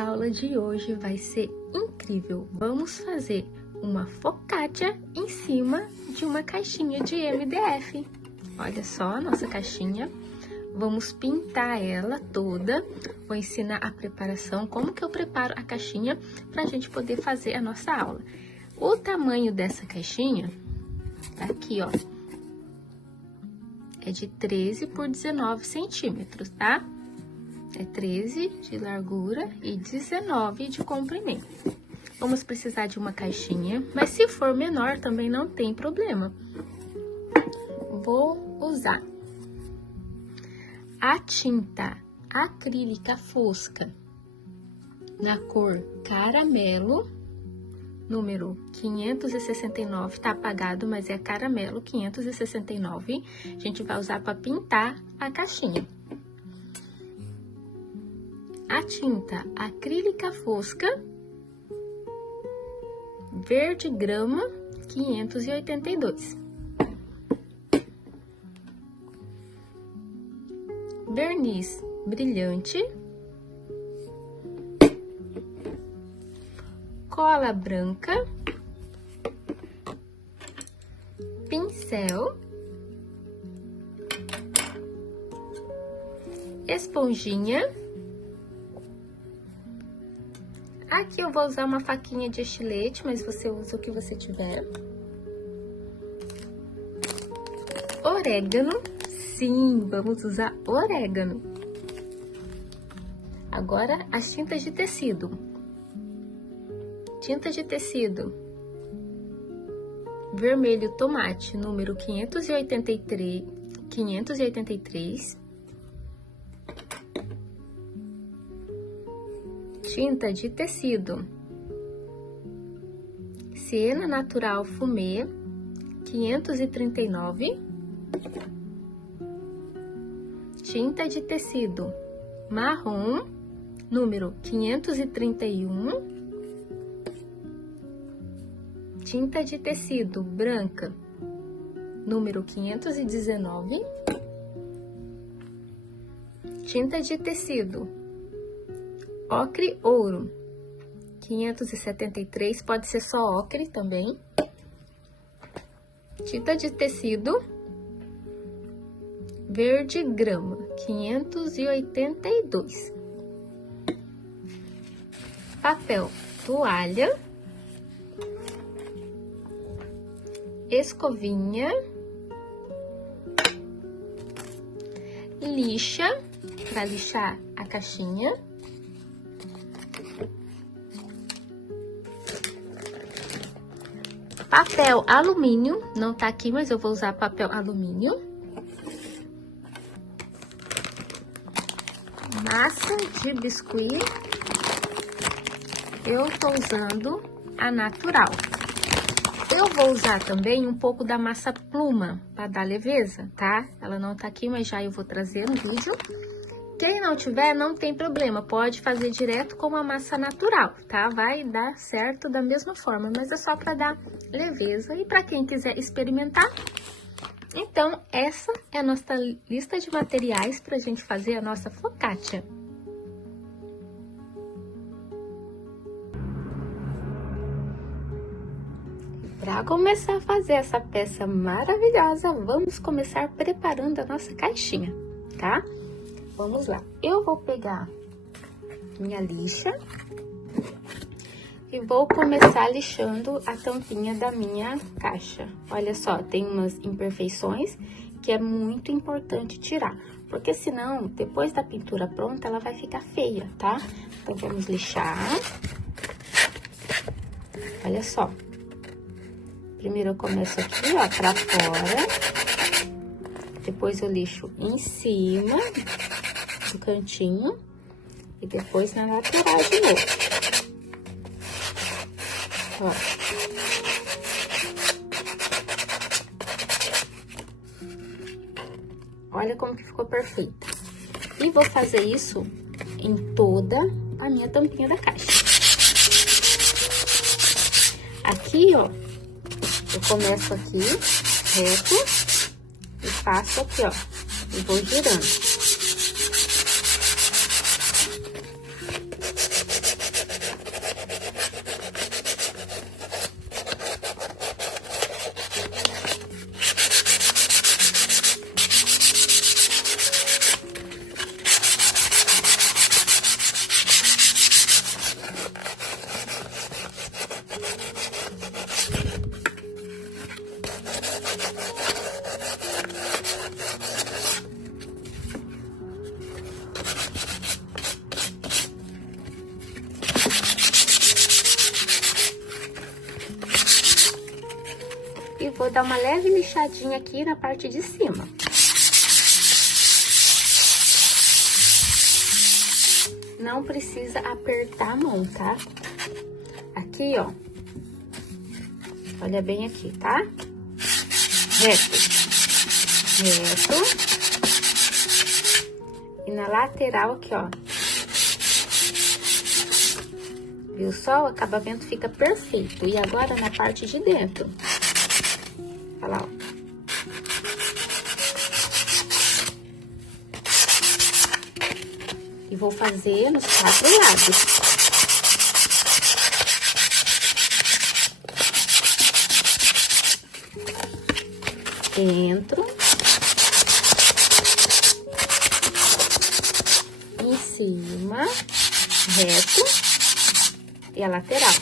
aula de hoje vai ser incrível. Vamos fazer uma focaccia em cima de uma caixinha de MDF. Olha só a nossa caixinha. Vamos pintar ela toda. Vou ensinar a preparação, como que eu preparo a caixinha para a gente poder fazer a nossa aula. O tamanho dessa caixinha, aqui ó, é de 13 por 19 centímetros, tá? É 13 de largura e 19 de comprimento. Vamos precisar de uma caixinha, mas se for menor também não tem problema. Vou usar a tinta acrílica fosca na cor caramelo, número 569, tá apagado, mas é caramelo 569. A gente vai usar para pintar a caixinha. A tinta acrílica fosca verde grama 582. Verniz brilhante. Cola branca. Pincel. Esponjinha. Aqui eu vou usar uma faquinha de estilete, mas você usa o que você tiver. Orégano. Sim, vamos usar orégano. Agora, as tintas de tecido. Tinta de tecido. Vermelho tomate, número 583. Tinta de tecido, siena natural fumê, 539. Tinta de tecido marrom, número 531. Tinta de tecido branca, número 519. Tinta de tecido ocre ouro, 573, pode ser só ocre também. Tinta de tecido verde grama, 582. Papel toalha, escovinha, lixa, para lixar a caixinha. Papel alumínio, não tá aqui, mas eu vou usar papel alumínio. Massa de biscuit, eu tô usando a natural. Eu vou usar também um pouco da massa pluma, para dar leveza, tá? Ela não tá aqui, mas já eu vou trazer no vídeo. Quem não tiver, não tem problema, pode fazer direto com a massa natural, tá? Vai dar certo da mesma forma, mas é só para dar leveza. E para quem quiser experimentar, então essa é a nossa lista de materiais para a gente fazer a nossa focaccia. Para começar a fazer essa peça maravilhosa, vamos começar preparando a nossa caixinha, tá? Vamos lá, eu vou pegar minha lixa e vou começar lixando a tampinha da minha caixa. Olha só, tem umas imperfeições que é muito importante tirar, porque senão, depois da pintura pronta, ela vai ficar feia, tá? Então, vamos lixar. Olha só. Primeiro eu começo aqui, ó, pra fora. Depois eu lixo em cima do cantinho e depois na lateral de novo. Ó. Olha como que ficou perfeita. E vou fazer isso em toda a minha tampinha da caixa. Aqui, ó, eu começo aqui reto e faço aqui, ó, e vou girando. vou dar uma leve lixadinha aqui na parte de cima. Não precisa apertar a mão, tá? Aqui, ó. Olha bem aqui, tá? Reto. Reto. E na lateral aqui, ó. Viu só? O acabamento fica perfeito. E agora na parte de dentro. Olha lá, ó. E vou fazer nos 4 lados. Dentro. Em cima. Reto. E a lateral.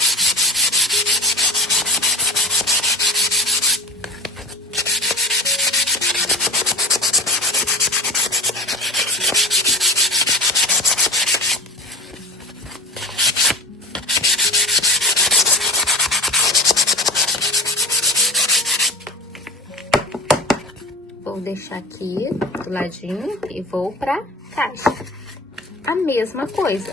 Vou deixar aqui do ladinho e vou pra caixa. A mesma coisa.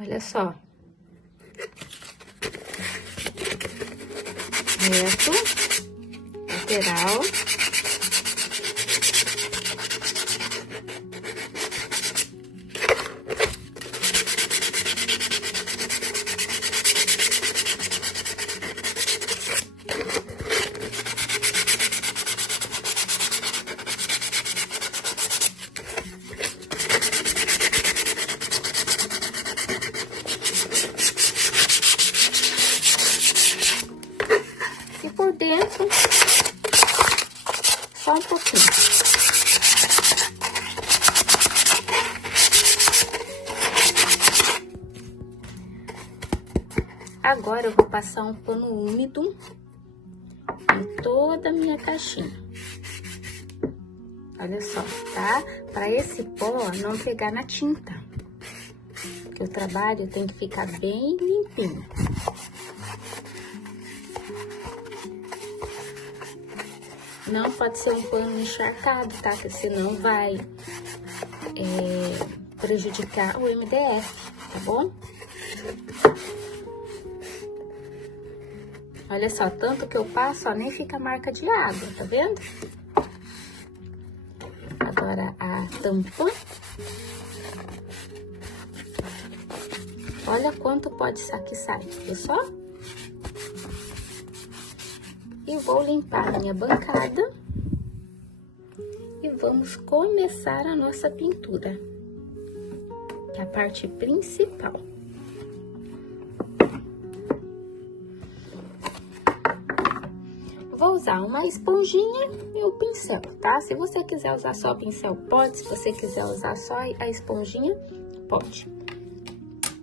Olha só. Reto, lateral. Por dentro, só um pouquinho. Agora eu vou passar um pano úmido em toda a minha caixinha. Olha só, tá? Para esse pó não pegar na tinta, porque o trabalho tem que ficar bem limpinho. Não pode ser um pano encharcado, tá? Porque senão vai prejudicar o MDF, tá bom? Olha só, tanto que eu passo, ó, nem fica marca de água, tá vendo? Agora a tampa. Olha quanto pó de saque sai, viu só? E vou limpar a minha bancada e vamos começar a nossa pintura, que é a parte principal. Vou usar uma esponjinha e o pincel, tá? Se você quiser usar só o pincel, pode. Se você quiser usar só a esponjinha, pode.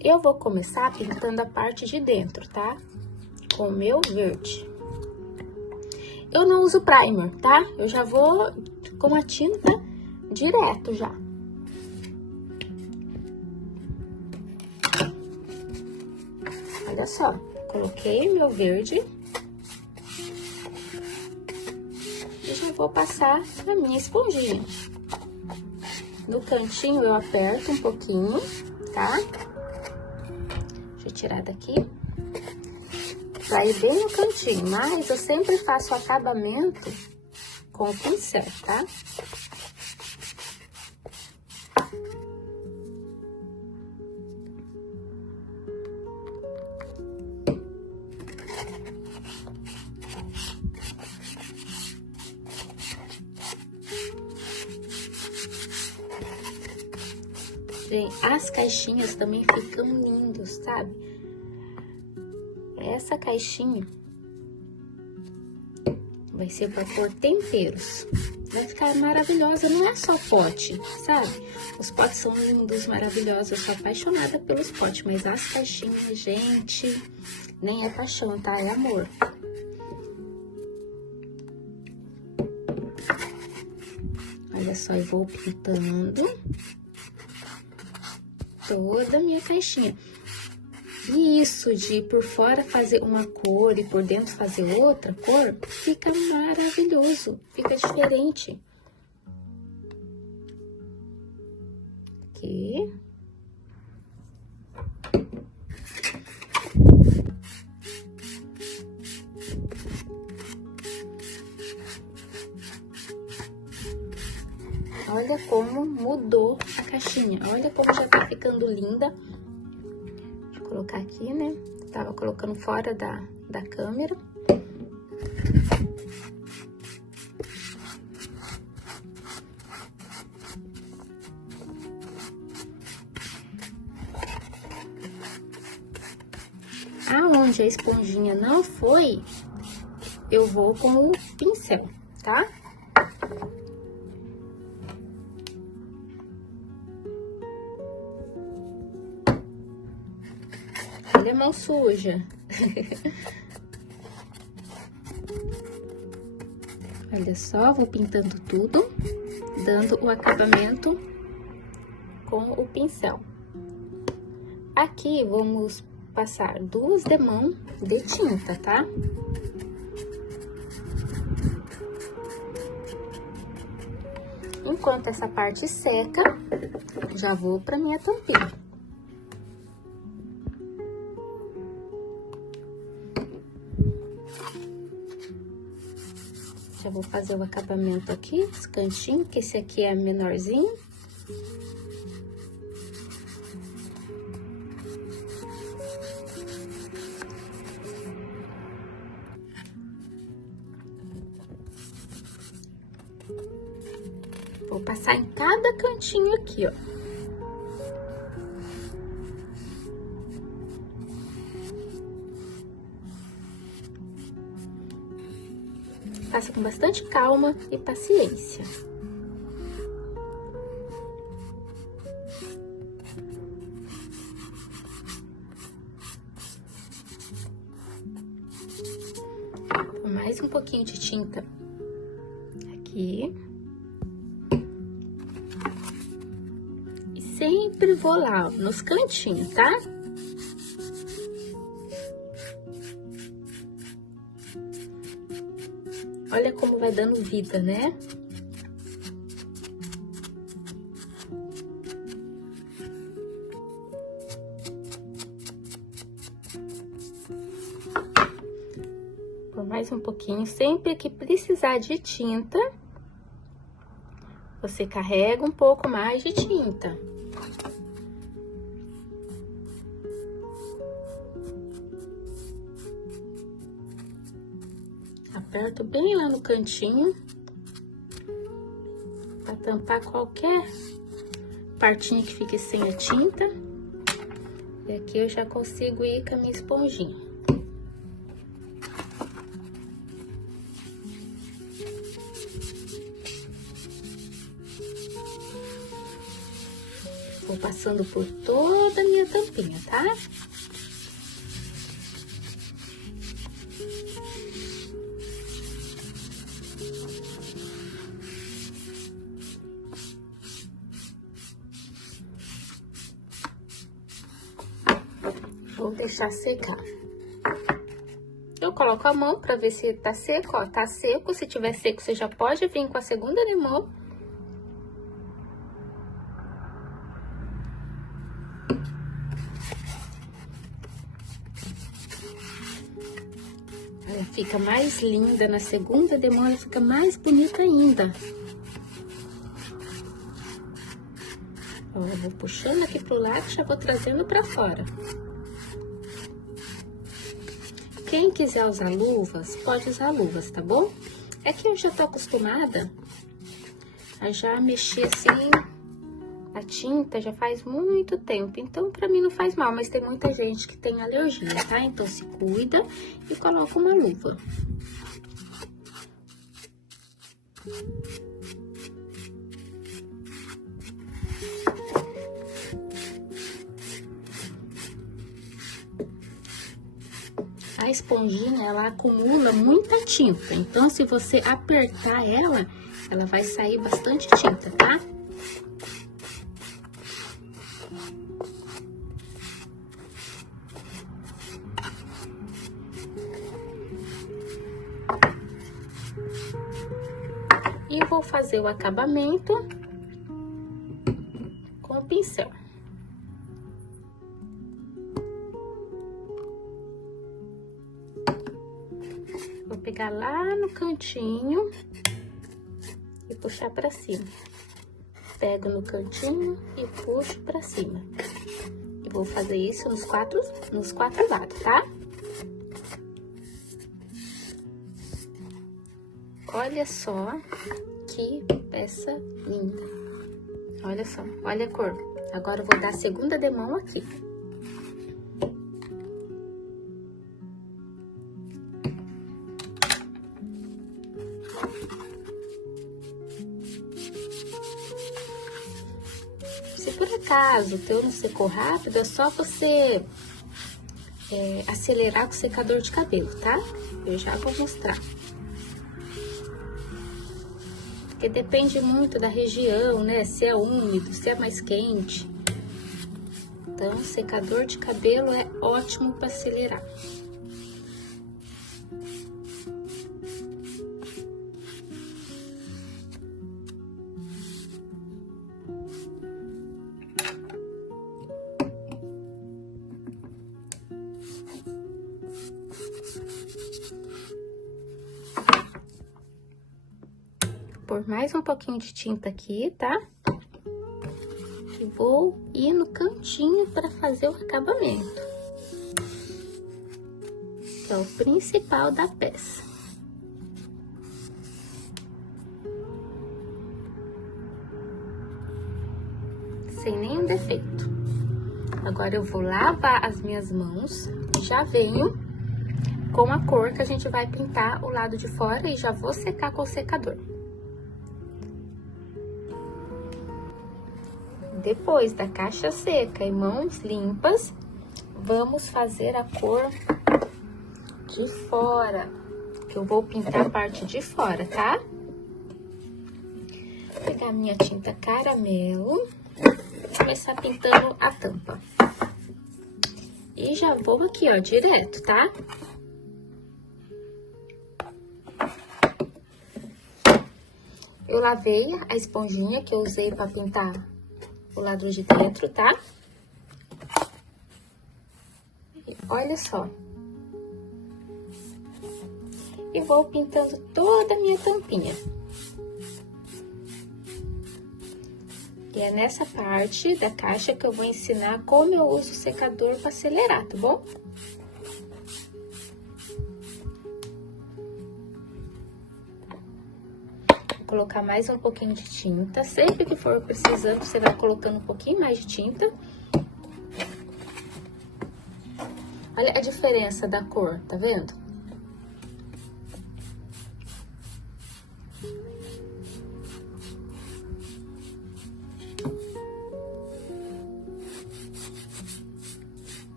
Eu vou começar pintando a parte de dentro, tá? Com o meu verde. Eu não uso primer, tá? Eu já vou com a tinta direto já. Olha só, coloquei meu verde. E já vou passar a minha esponjinha. No cantinho eu aperto um pouquinho, tá? Deixa eu tirar daqui. Pra ir bem no cantinho, mas eu sempre faço o acabamento com o pincel, tá? Gente, as caixinhas também ficam lindas, sabe? Essa caixinha vai ser para pôr temperos. Vai ficar maravilhosa, não é só pote, sabe? Os potes são lindos, maravilhosos, eu sou apaixonada pelos potes, mas as caixinhas, gente, nem é paixão, tá? É amor. Olha só, eu vou pintando toda a minha caixinha. E isso de por fora fazer uma cor e por dentro fazer outra cor, fica maravilhoso, fica diferente. Aqui. Olha como mudou a caixinha, olha como já tá ficando linda. Deixa eu colocar aqui, né? Tava colocando fora da câmera. Aonde a esponjinha não foi, eu vou com o pincel, tá? Olha a mão suja. Olha só, vou pintando tudo, dando o acabamento com o pincel. Aqui, vamos passar 2 demãos de tinta, tá? Enquanto essa parte seca, já vou pra minha tampinha. Já vou fazer o acabamento aqui, os cantinhos, que esse aqui é menorzinho. Vou passar em cada cantinho aqui, ó. Faça com bastante calma e paciência. Vou mais um pouquinho de tinta aqui. E sempre vou lá, ó, nos cantinhos, tá? Olha como vai dando vida, né? Por mais um pouquinho, sempre que precisar de tinta, você carrega um pouco mais de tinta. Aperto bem lá no cantinho, pra tampar qualquer partinha que fique sem a tinta. E aqui eu já consigo ir com a minha esponjinha. Vou passando por toda a minha tampinha, tá? Vou deixar secar. Eu coloco a mão pra ver se tá seco, ó. Tá seco, se tiver seco, você já pode vir com a segunda limão. Ela fica mais linda, na segunda demão ela fica mais bonita ainda. Ó, eu vou puxando aqui pro lado e já vou trazendo pra fora. Quem quiser usar luvas, pode usar luvas, tá bom? É que eu já tô acostumada a já mexer assim a tinta já faz muito tempo, então pra mim não faz mal, mas tem muita gente que tem alergia, tá? Então se cuida e coloca uma luva. A esponjinha, ela acumula muita tinta. Então, se você apertar ela, ela vai sair bastante tinta, tá? E vou fazer o acabamento com o pincel. Vou pegar lá no cantinho e puxar pra cima. Pego no cantinho e puxo pra cima. E vou fazer isso nos quatro lados, tá? Olha só que peça linda. Olha só, olha a cor. Agora eu vou dar a segunda demão aqui. Se por acaso o teu não secou rápido, é só você acelerar com o secador de cabelo, tá? Eu já vou mostrar. Porque depende muito da região, né? Se é úmido, se é mais quente. Então, secador de cabelo é ótimo para acelerar. Por mais um pouquinho de tinta aqui, tá? E vou ir no cantinho para fazer o acabamento. Que é o principal da peça. Sem nenhum defeito. Agora eu vou lavar as minhas mãos e já venho com a cor que a gente vai pintar o lado de fora e já vou secar com o secador. Depois da caixa seca e mãos limpas, vamos fazer a cor de fora, que eu vou pintar a parte de fora, tá? Vou pegar minha tinta caramelo e começar pintando a tampa. E já vou aqui, ó, direto, tá? Eu lavei a esponjinha que eu usei pra pintar o lado de dentro, tá? Olha só. E vou pintando toda a minha tampinha. E é nessa parte da caixa que eu vou ensinar como eu uso o secador para acelerar, tá bom? Vou colocar mais um pouquinho de tinta. Sempre que for precisando, você vai colocando um pouquinho mais de tinta. Olha a diferença da cor, tá vendo?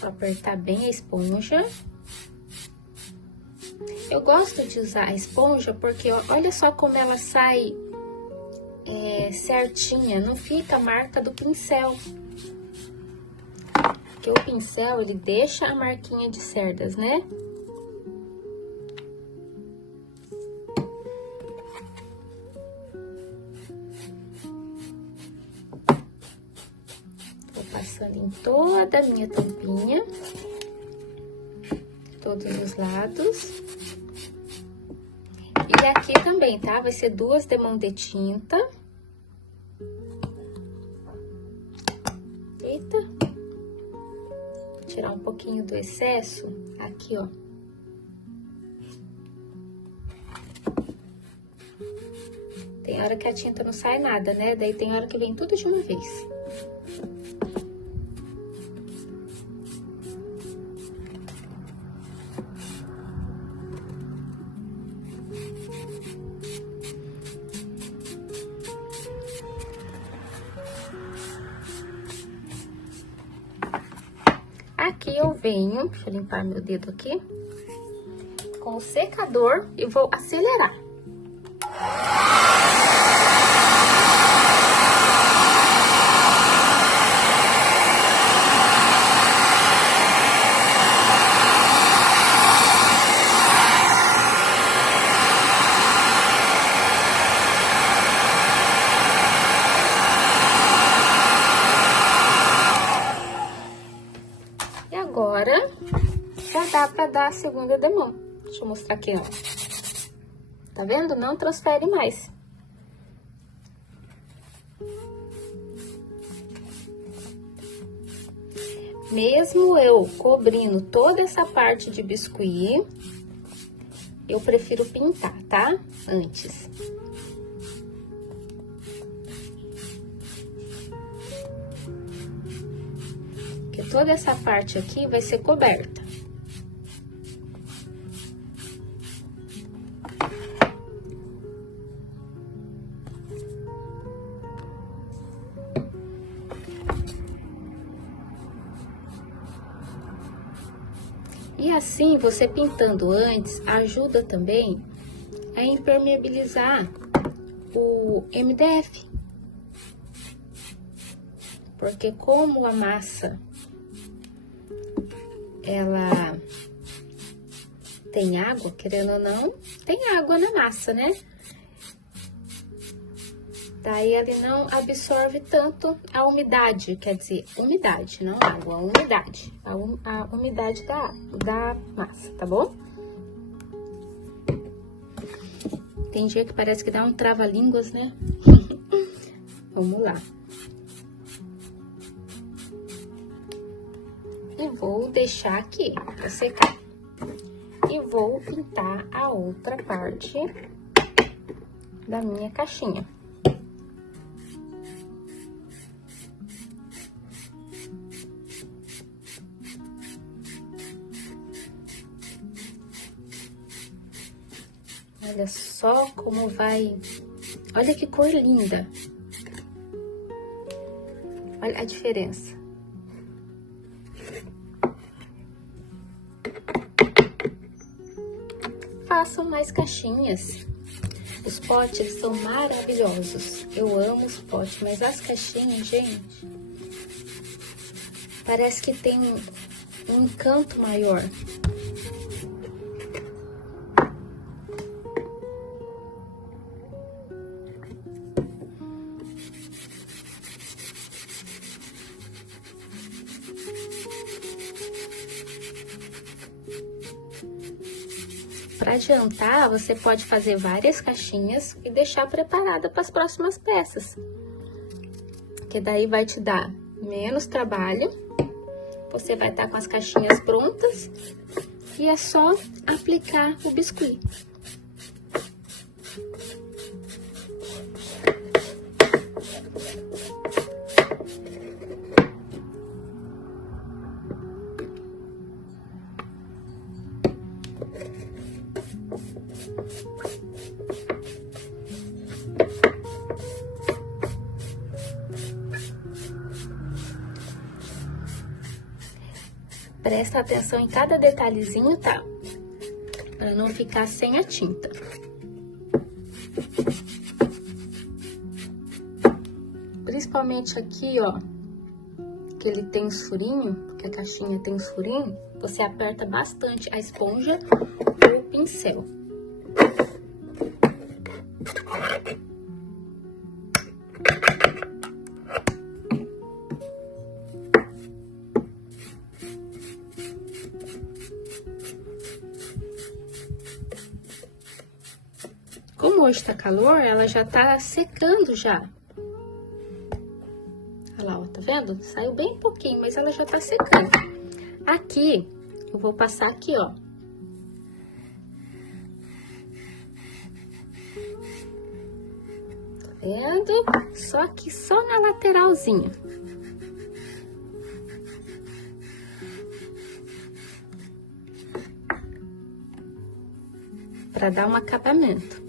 Vou apertar bem a esponja. Eu gosto de usar a esponja porque olha só como ela sai certinha, não fica a marca do pincel. Porque o pincel, ele deixa a marquinha de cerdas, né? Vou passando em toda a minha tampinha, todos os lados. E aqui também, tá? Vai ser 2 demãos de tinta. Eita. Vou tirar um pouquinho do excesso aqui, ó. Tem hora que a tinta não sai nada, né? Daí tem hora que vem tudo de uma vez. Aqui eu venho, deixa eu limpar meu dedo aqui. o secador e vou acelerar. E agora, já dá pra dar a segunda demão. Deixa eu mostrar aqui, ó. Tá vendo? Não transfere mais. Mesmo eu cobrindo toda essa parte de biscuit, eu prefiro pintar, tá? Antes. Porque toda essa parte aqui vai ser coberta. E assim, você pintando antes, ajuda também a impermeabilizar o MDF. Porque como a massa, ela tem água, querendo ou não, tem água na massa, né? Daí ele não absorve tanto a umidade, quer dizer, umidade, não água, a umidade. A umidade da massa, tá bom? Tem dia que parece que dá um trava-línguas, né? Vamos lá. E vou deixar aqui pra secar. E vou pintar a outra parte da minha caixinha. Olha só como vai... Olha que cor linda. Olha a diferença. Façam mais caixinhas. Os potes são maravilhosos. Eu amo os potes, mas as caixinhas, gente... Parece que tem um encanto maior. Para adiantar, você pode fazer várias caixinhas e deixar preparada para as próximas peças. Que daí vai te dar menos trabalho. Você vai estar com as caixinhas prontas e é só aplicar o biscuit. Presta atenção em cada detalhezinho, tá? Para não ficar sem a tinta. Principalmente aqui, ó, que ele tem os furinhos, que a caixinha tem os furinhos, você aperta bastante a esponja ou o pincel. Como hoje tá calor, ela já tá secando já. Olha lá, ó, tá vendo? Saiu bem pouquinho, mas ela já tá secando. Aqui, eu vou passar aqui, ó. Tá vendo? Só que só na lateralzinha. Pra dar um acabamento.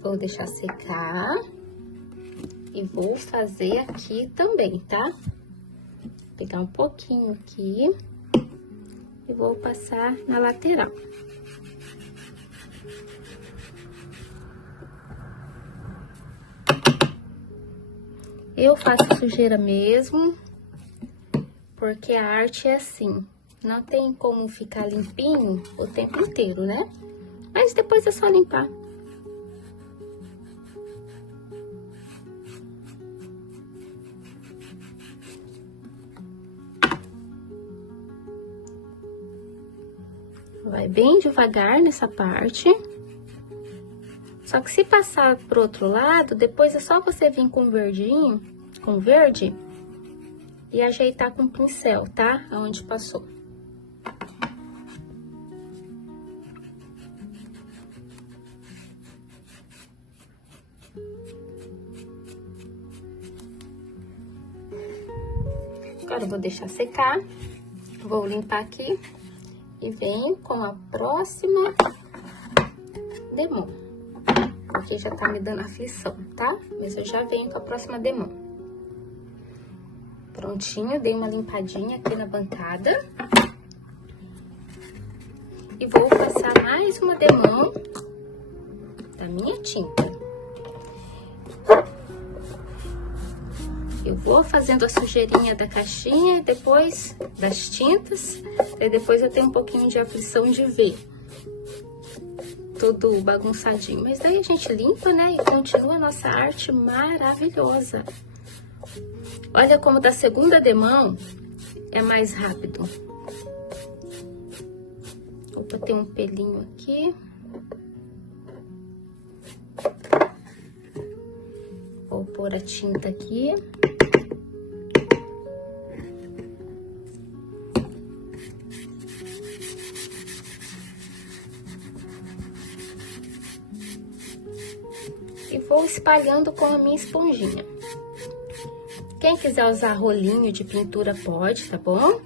Vou deixar secar. E vou fazer aqui também, tá? Pegar um pouquinho aqui. E vou passar na lateral. Eu faço sujeira mesmo, porque a arte é assim, não tem como ficar limpinho o tempo inteiro, né? Mas depois é só limpar. Vai bem devagar nessa parte. Só que se passar pro outro lado, depois é só você vir com verdinho, com verde, e ajeitar com o pincel, tá? Aonde passou. Agora eu vou deixar secar, vou limpar aqui e venho com a próxima demão. Porque já tá me dando aflição, tá? Mas eu já venho com a próxima demão. Prontinho, dei uma limpadinha aqui na bancada. E vou passar mais uma demão da minha tinta. Eu vou fazendo a sujeirinha da caixinha e depois das tintas. E depois eu tenho um pouquinho de aflição de ver tudo bagunçadinho. Mas daí a gente limpa, né? E continua a nossa arte maravilhosa. Olha como da segunda demão é mais rápido. Opa, tem um pelinho aqui. Vou pôr a tinta aqui. E vou espalhando com a minha esponjinha. Quem quiser usar rolinho de pintura pode, tá bom?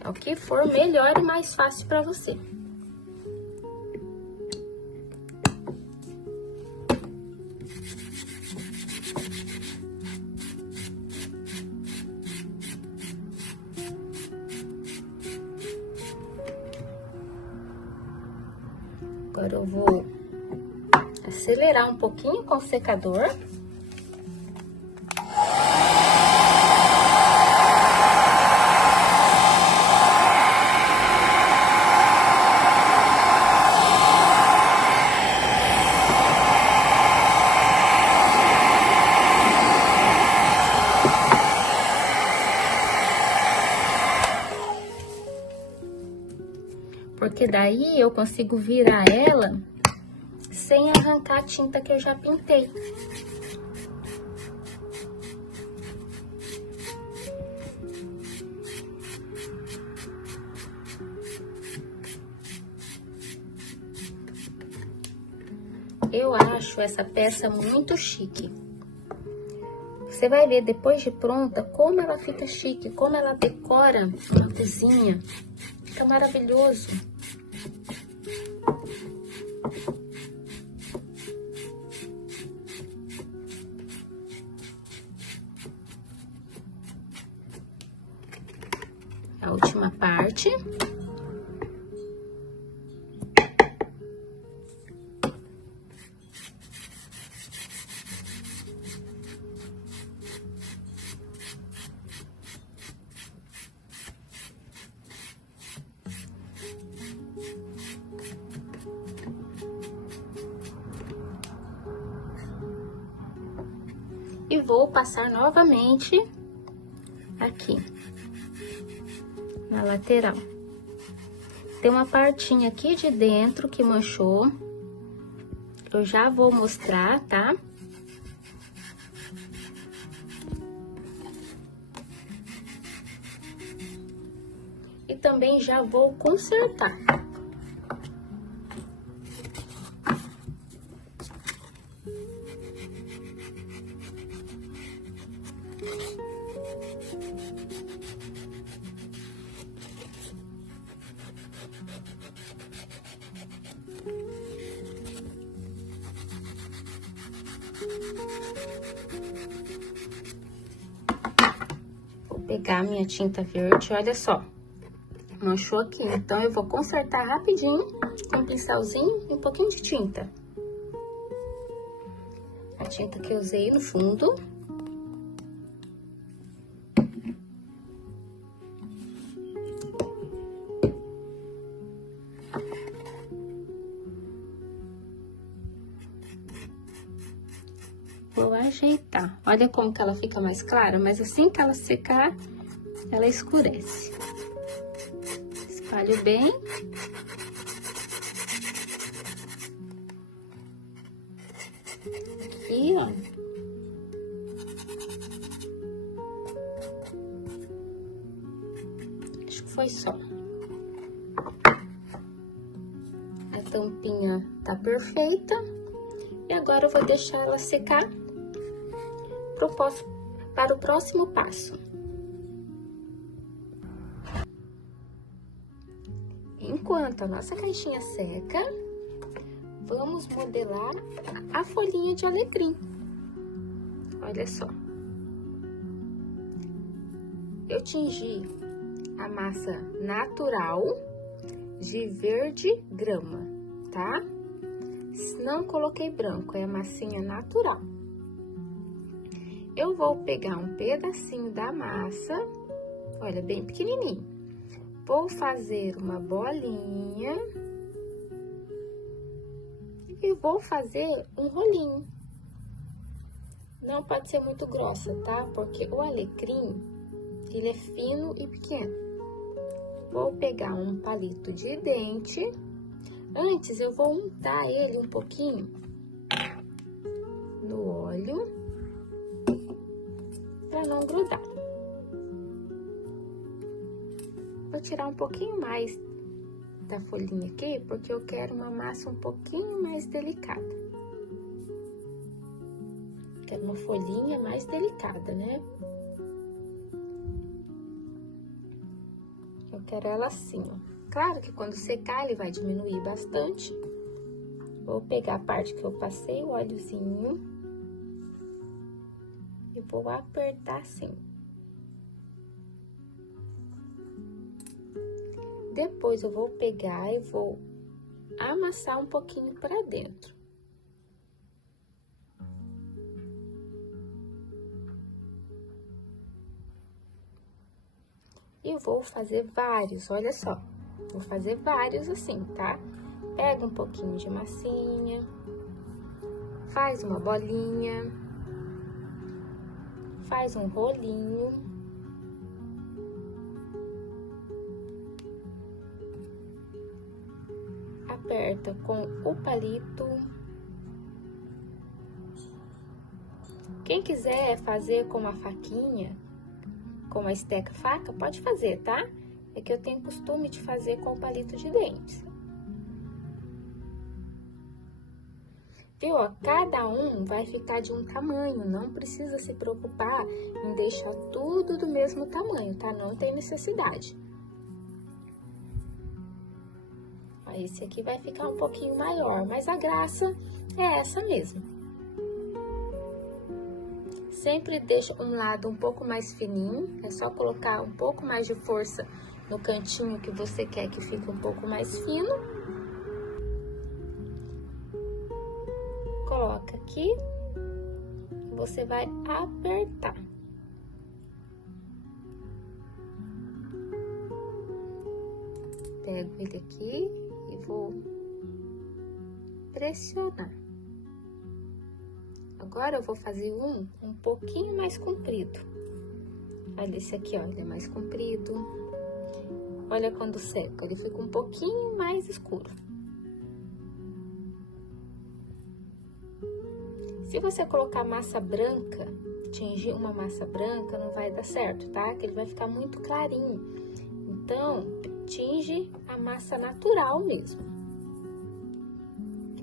É o que for melhor e mais fácil pra você. Agora eu vou acelerar um pouquinho com o secador. Porque daí eu consigo virar ela sem arrancar a tinta que eu já pintei. Eu acho essa peça muito chique. Você vai ver depois de pronta como ela fica chique, como ela decora uma cozinha. Fica maravilhoso. A última parte. E vou passar novamente aqui, na lateral. Tem uma partinha aqui de dentro que manchou. Eu já vou mostrar, tá? E também já vou consertar. Vou pegar a minha tinta verde, olha só. Manchou aqui, então eu vou consertar rapidinho com um pincelzinho e um pouquinho de tinta. A tinta que eu usei no fundo. Vou ajeitar. Olha como que ela fica mais clara, mas assim que ela secar, ela escurece. Espalho bem. Aqui, ó. Acho que foi só. A tampinha tá perfeita. E agora eu vou deixar ela secar para o próximo passo. Enquanto a nossa caixinha seca, vamos modelar a folhinha de alecrim. Olha só. Eu tingi a massa natural de verde grama, tá? Não coloquei branco, é a massinha natural. Eu vou pegar um pedacinho da massa, olha, bem pequenininho. Vou fazer uma bolinha e vou fazer um rolinho. Não pode ser muito grossa, tá? Porque o alecrim, ele é fino e pequeno. Vou pegar um palito de dente. Antes, eu vou untar ele um pouquinho no óleo, pra não grudar. Vou tirar um pouquinho mais da folhinha aqui, porque eu quero uma massa um pouquinho mais delicada. Quero uma folhinha mais delicada, né? Eu quero ela assim, ó. Claro que quando secar, ele vai diminuir bastante. Vou pegar a parte que eu passei o óleozinho e vou apertar assim. Depois, eu vou pegar e vou amassar um pouquinho pra dentro. E vou fazer vários, olha só. Vou fazer vários assim, tá? Pega um pouquinho de massinha, faz uma bolinha, faz um rolinho. Aperta com o palito. Quem quiser fazer com uma faquinha, com uma esteca-faca, pode fazer, tá? É que eu tenho costume de fazer com o palito de dentes. Viu, ó? Cada um vai ficar de um tamanho, não precisa se preocupar em deixar tudo do mesmo tamanho, tá? Não tem necessidade. Ó, esse aqui vai ficar um pouquinho maior, mas a graça é essa mesmo. Sempre deixa um lado um pouco mais fininho, é só colocar um pouco mais de força no cantinho que você quer que fique um pouco mais fino. Coloca aqui, você vai apertar. Pego ele aqui e vou pressionar. Agora, eu vou fazer um pouquinho mais comprido. Olha esse aqui, ó, ele é mais comprido. Olha quando seca, ele fica um pouquinho mais escuro. Se você colocar massa branca, tingir uma massa branca, não vai dar certo, tá? Que ele vai ficar muito clarinho. Então, tinge a massa natural mesmo.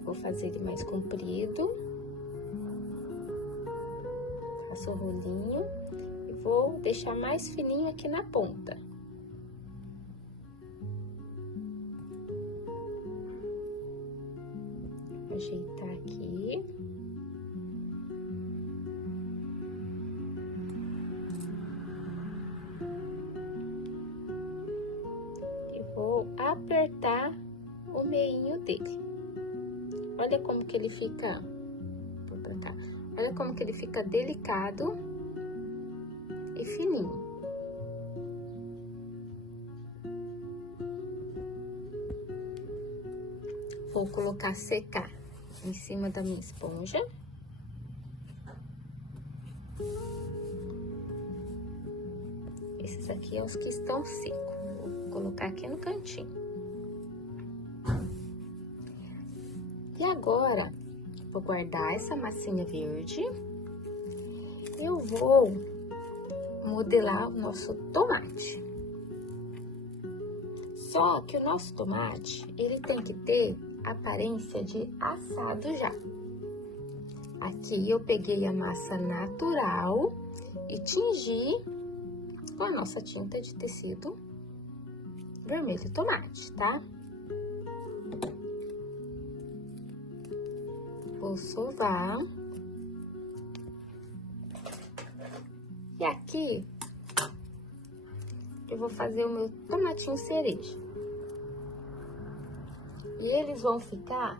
Vou fazer ele mais comprido. Faço o rolinho e vou deixar mais fininho aqui na ponta. Vou ajeitar aqui. apertar o meinho dele. Olha como que ele fica, vou pra cá. Olha como que ele fica delicado e fininho. Vou colocar secar em cima da minha esponja. Esses aqui são os que estão secos. Vou colocar aqui no cantinho. E agora, vou guardar essa massinha verde. Eu vou modelar o nosso tomate. Só que o nosso tomate, ele tem que ter aparência de assado já. Aqui eu peguei a massa natural e tingi com a nossa tinta de tecido vermelho tomate, tá? Vou sovar. E aqui eu vou fazer o meu tomatinho cereja. E eles vão ficar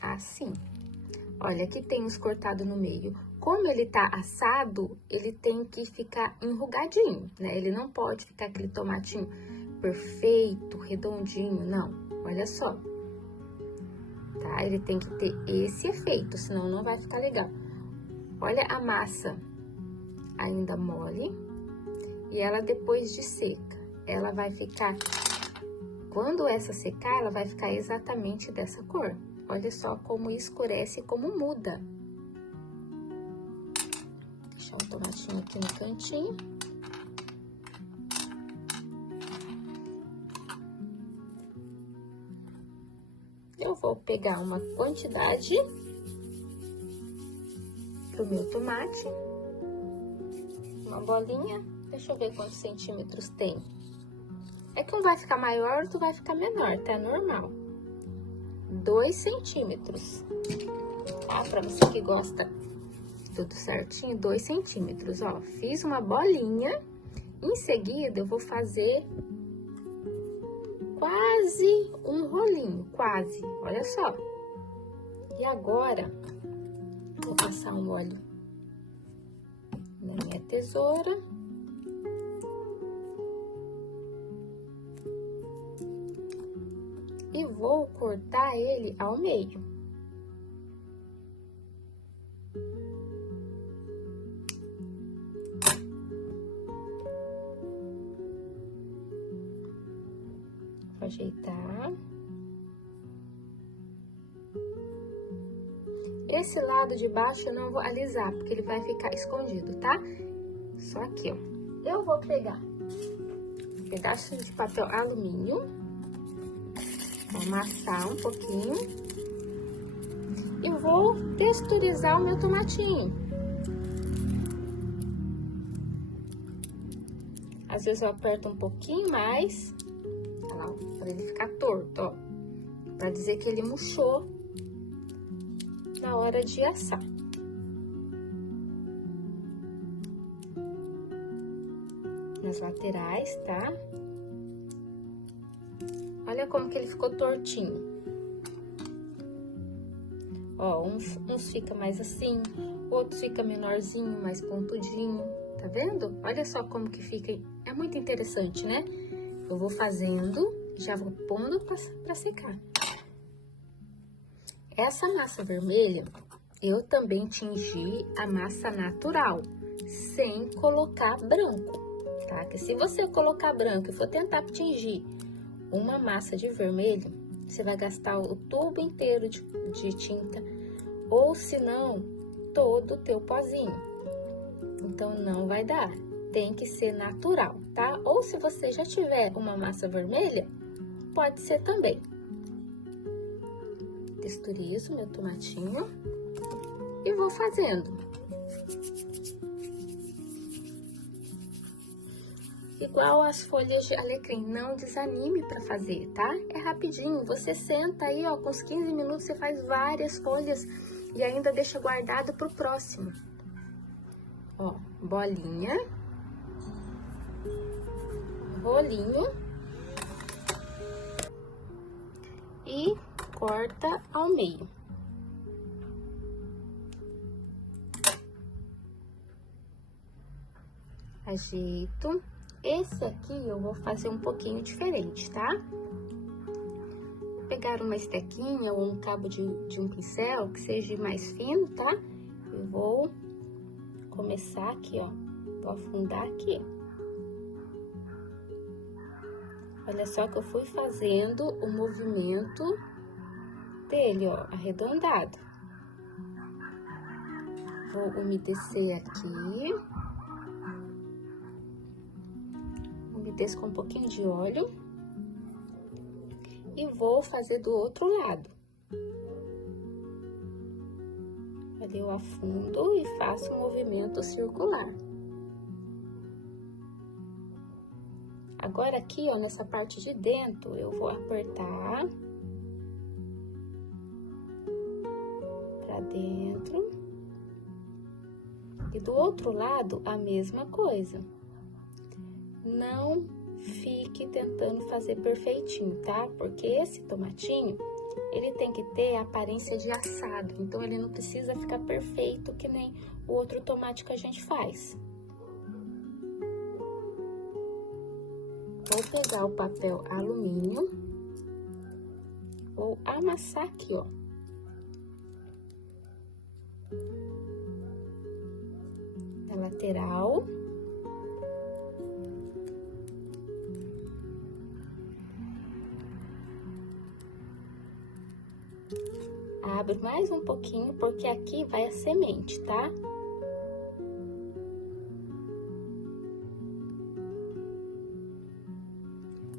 assim. Olha, aqui tem os cortados no meio. Como ele tá assado, ele tem que ficar enrugadinho, né? Ele não pode ficar aquele tomatinho perfeito, redondinho, não. Olha só. Tá? Ele tem que ter esse efeito, senão não vai ficar legal. Olha a massa ainda mole. E ela depois de seca, ela vai ficar... Quando essa secar, ela vai ficar exatamente dessa cor. Olha só como escurece e como muda. Vou deixar o tomatinho aqui no cantinho. Eu vou pegar uma quantidade pro meu tomate. Uma bolinha. Deixa eu ver quantos centímetros tem. É que um vai ficar maior, outro vai ficar menor, tá? Normal. 2 centímetros. Tá? Pra você que gosta tudo certinho, 2 centímetros, ó. Fiz uma bolinha. Em seguida, eu vou fazer quase um rolinho, quase. Olha só. E agora, vou passar um óleo na minha tesoura. E vou cortar ele ao meio. Vou ajeitar. Esse lado de baixo eu não vou alisar, porque ele vai ficar escondido, tá? Só aqui, ó. Eu vou pegar um pedaço de papel alumínio. Vou amassar um pouquinho e vou texturizar o meu tomatinho. Às vezes eu aperto um pouquinho mais, olha lá, para ele ficar torto, ó, para dizer que ele murchou na hora de assar. Nas laterais, tá? Olha como que ele ficou tortinho. Ó, uns fica mais assim, outros fica menorzinho, mais pontudinho, tá vendo? Olha só como que fica, é muito interessante, né? Eu vou fazendo, já vou pondo pra secar. Essa massa vermelha, eu também tingi a massa natural, sem colocar branco, tá? Que se você colocar branco e for tentar tingir uma massa de vermelho, você vai gastar o tubo inteiro de tinta, ou se não, todo o teu pozinho. Então, não vai dar. Tem que ser natural, tá? Ou se você já tiver uma massa vermelha, pode ser também. Texturizo meu tomatinho e vou fazendo. Igual as folhas de alecrim, não desanime para fazer, tá? É rapidinho, você senta aí, ó, com uns 15 minutos você faz várias folhas e ainda deixa guardado pro próximo. Ó, bolinha, rolinho e corta ao meio. Ajeito. Esse aqui eu vou fazer um pouquinho diferente, tá? Vou pegar uma estequinha ou um cabo de um pincel que seja mais fino, tá? E vou começar aqui, ó. Vou afundar aqui. Olha só que eu fui fazendo o movimento dele, ó, arredondado. Vou umedecer aqui. Umedeço com um pouquinho de óleo. E vou fazer do outro lado. Ali eu afundo e faço um movimento circular. Agora aqui, ó, nessa parte de dentro, eu vou apertar pra dentro. E do outro lado, a mesma coisa. Não fique tentando fazer perfeitinho, tá? Porque esse tomatinho, ele tem que ter a aparência de assado. Então, ele não precisa ficar perfeito que nem o outro tomate que a gente faz. Vou pegar o papel alumínio, vou amassar aqui, ó. Na lateral. Abre mais um pouquinho, porque aqui vai a semente, tá?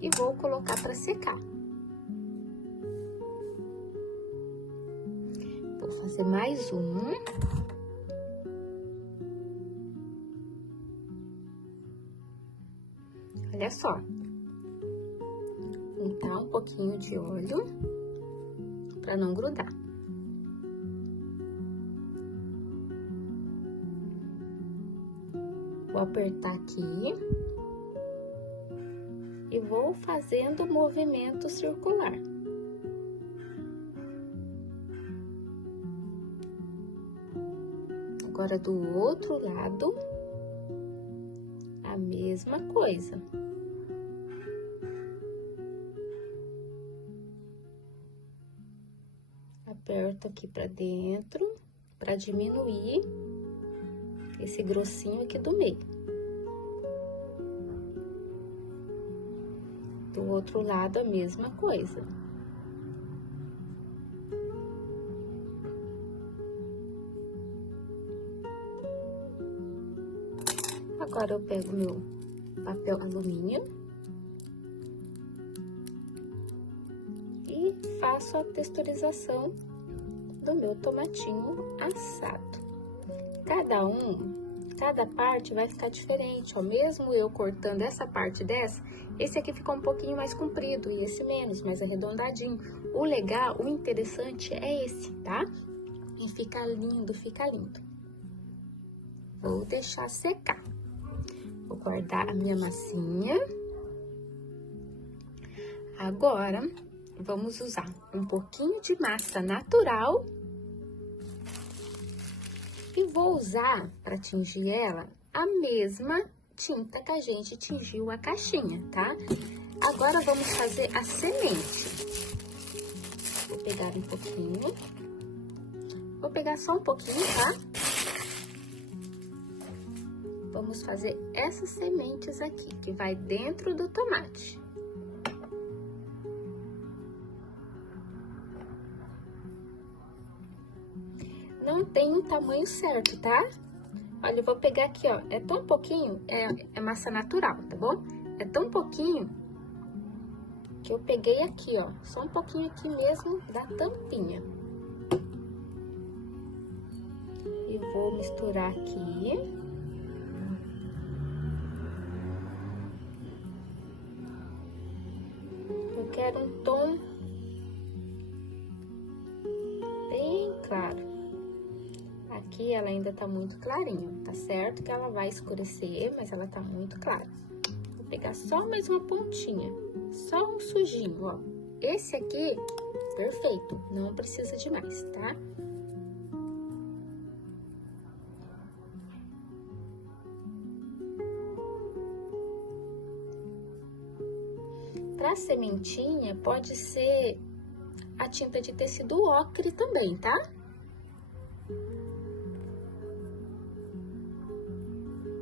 E vou colocar para secar. Vou fazer mais um. Olha só. Untar um pouquinho de óleo para não grudar. Vou apertar aqui. E vou fazendo o movimento circular. Agora, do outro lado, a mesma coisa. Aperto aqui pra dentro, pra diminuir esse grossinho aqui do meio. Do outro lado, a mesma coisa. Agora, eu pego meu papel alumínio e faço a texturização do meu tomatinho assado. Cada parte vai ficar diferente, ó. Mesmo eu cortando essa parte dessa, esse aqui ficou um pouquinho mais comprido e esse menos, mais arredondadinho. O legal, o interessante é esse, tá? E fica lindo, fica lindo. Vou deixar secar. Vou guardar a minha massinha. Agora, vamos usar um pouquinho de massa natural. E vou usar, para tingir ela, a mesma tinta que a gente tingiu a caixinha, tá? Agora, vamos fazer a semente. Vou pegar um pouquinho. Vou pegar só um pouquinho, tá? Vamos fazer essas sementes aqui, que vai dentro do tomate. Não tem um tamanho certo, tá? Olha, eu vou pegar aqui, ó, é tão pouquinho, é massa natural, tá bom? É tão pouquinho que eu peguei aqui, ó, só um pouquinho aqui mesmo da tampinha. E vou misturar aqui. Eu quero um tom bem claro. Aqui ela ainda tá muito clarinha, tá certo que ela vai escurecer, mas ela tá muito clara. Vou pegar só mais uma pontinha, só um sujinho, ó. Esse aqui perfeito, não precisa de mais, tá? Pra sementinha, pode ser a tinta de tecido ocre também, tá?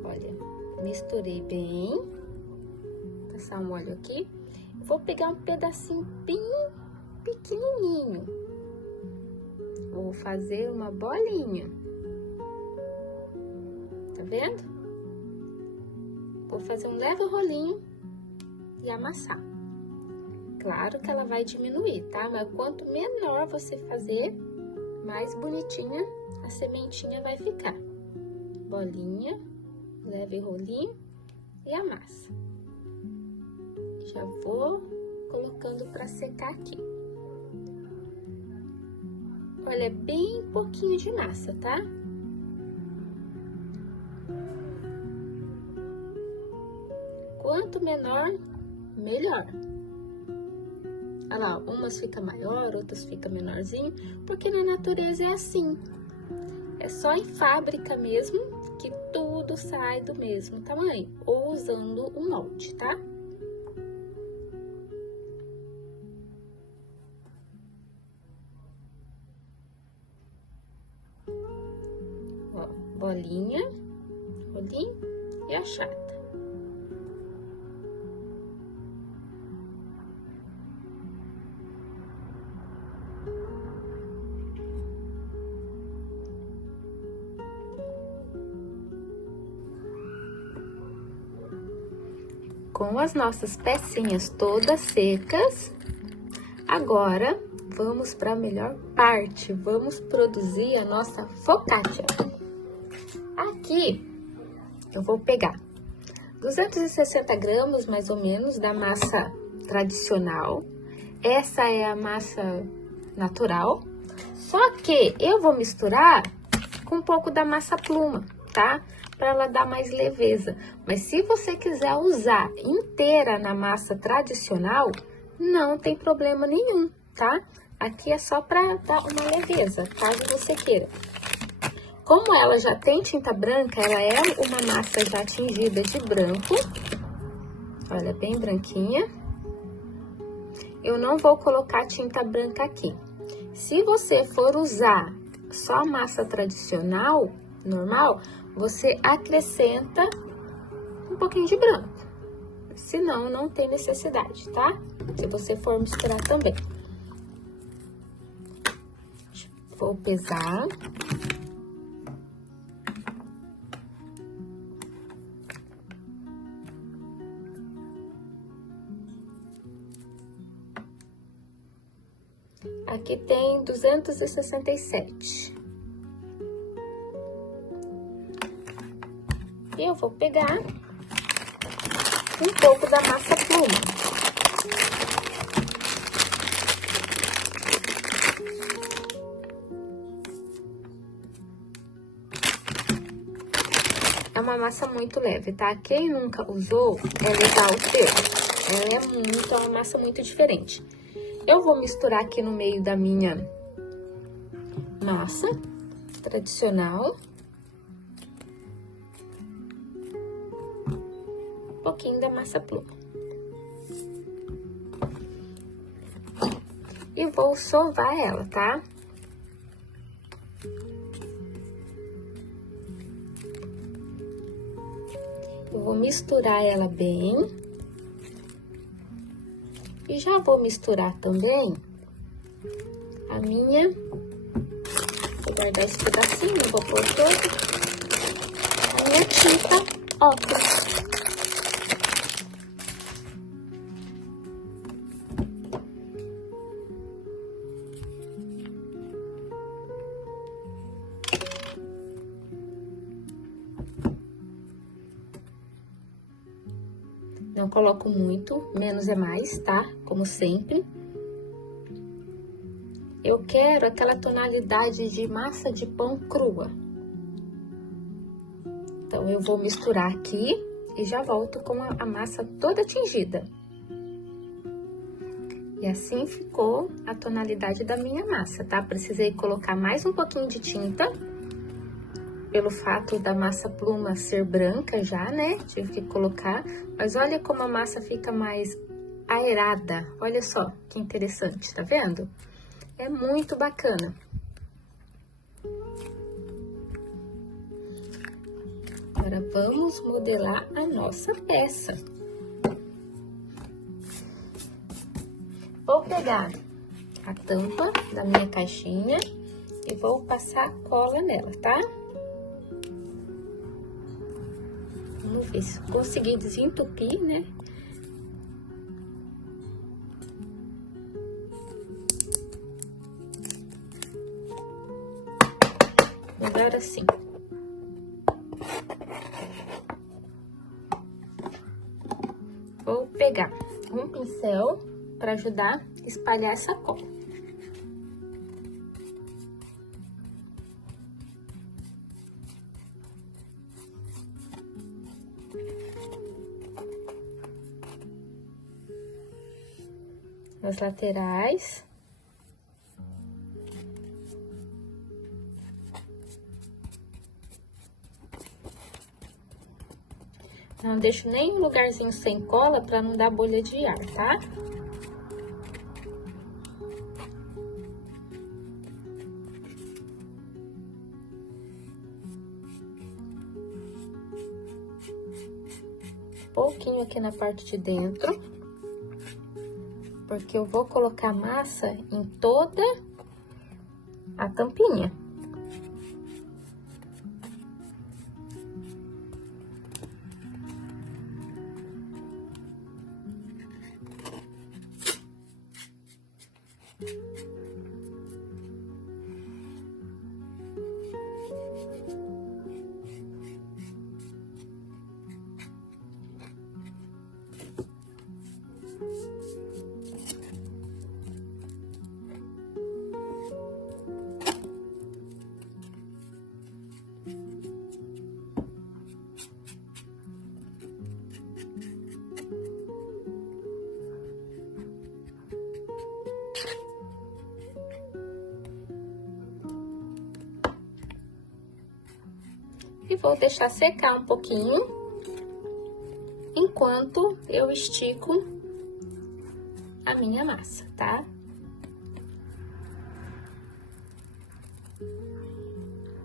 Olha, misturei bem. Vou passar um óleo aqui. Vou pegar um pedacinho bem pequenininho. Vou fazer uma bolinha. Tá vendo? Vou fazer um leve rolinho e amassar. Claro que ela vai diminuir, tá? Mas quanto menor você fazer, mais bonitinha a sementinha vai ficar. Bolinha, leve rolinho e amassa. Já vou colocando para secar aqui. Olha, bem pouquinho de massa, tá? Quanto menor, melhor. Olha lá, umas fica maior, outras fica menorzinho, porque na natureza é assim. É só em fábrica mesmo que tudo sai do mesmo tamanho, ou usando um molde, tá? Ó, bolinha, rolinho e achata. Com as nossas pecinhas todas secas, agora vamos para a melhor parte, vamos produzir a nossa focaccia. Aqui eu vou pegar 260 gramas mais ou menos da massa tradicional. Essa é a massa natural, só que eu vou misturar com um pouco da massa pluma, tá? Para ela dar mais leveza. Mas se você quiser usar inteira na massa tradicional, não tem problema nenhum, tá? Aqui é só para dar uma leveza, caso você queira. Como ela já tem tinta branca, ela é uma massa já tingida de branco. Olha, bem branquinha. Eu não vou colocar tinta branca aqui. Se você for usar só a massa tradicional, normal, você acrescenta um pouquinho de branco. Senão, não tem necessidade, tá? Se você for misturar também. Vou pesar. Aqui tem 267. E eu vou pegar um pouco da massa pluma. É uma massa muito leve, tá? Quem nunca usou, é legal ter. Ela é uma massa muito diferente. Eu vou misturar aqui no meio da minha massa tradicional. Um pouquinho da massa pluma. E vou sovar ela, tá? Eu vou misturar ela bem. E já vou misturar também a minha... Vou guardar esse pedacinho, vou pôr todo. A minha tinta ocre. Não coloco muito, menos é mais, tá? Como sempre. Eu quero aquela tonalidade de massa de pão crua. Então, eu vou misturar aqui e já volto com a massa toda tingida. E assim ficou a tonalidade da minha massa, tá? Precisei colocar mais um pouquinho de tinta, pelo fato da massa pluma ser branca já, né? Tive que colocar, mas olha como a massa fica mais aerada. Olha só que interessante, tá vendo? É muito bacana. Agora, vamos modelar a nossa peça. Vou pegar a tampa da minha caixinha e vou passar cola nela, tá? Vamos ver se consegui desentupir, né? Melhor assim. Vou pegar um pincel para ajudar a espalhar essa cola. Nas laterais. Não deixo nem um lugarzinho sem cola para não dar bolha de ar, tá? Pouquinho aqui na parte de dentro, porque eu vou colocar massa em toda a tampinha. E vou deixar secar um pouquinho, enquanto eu estico a minha massa, tá?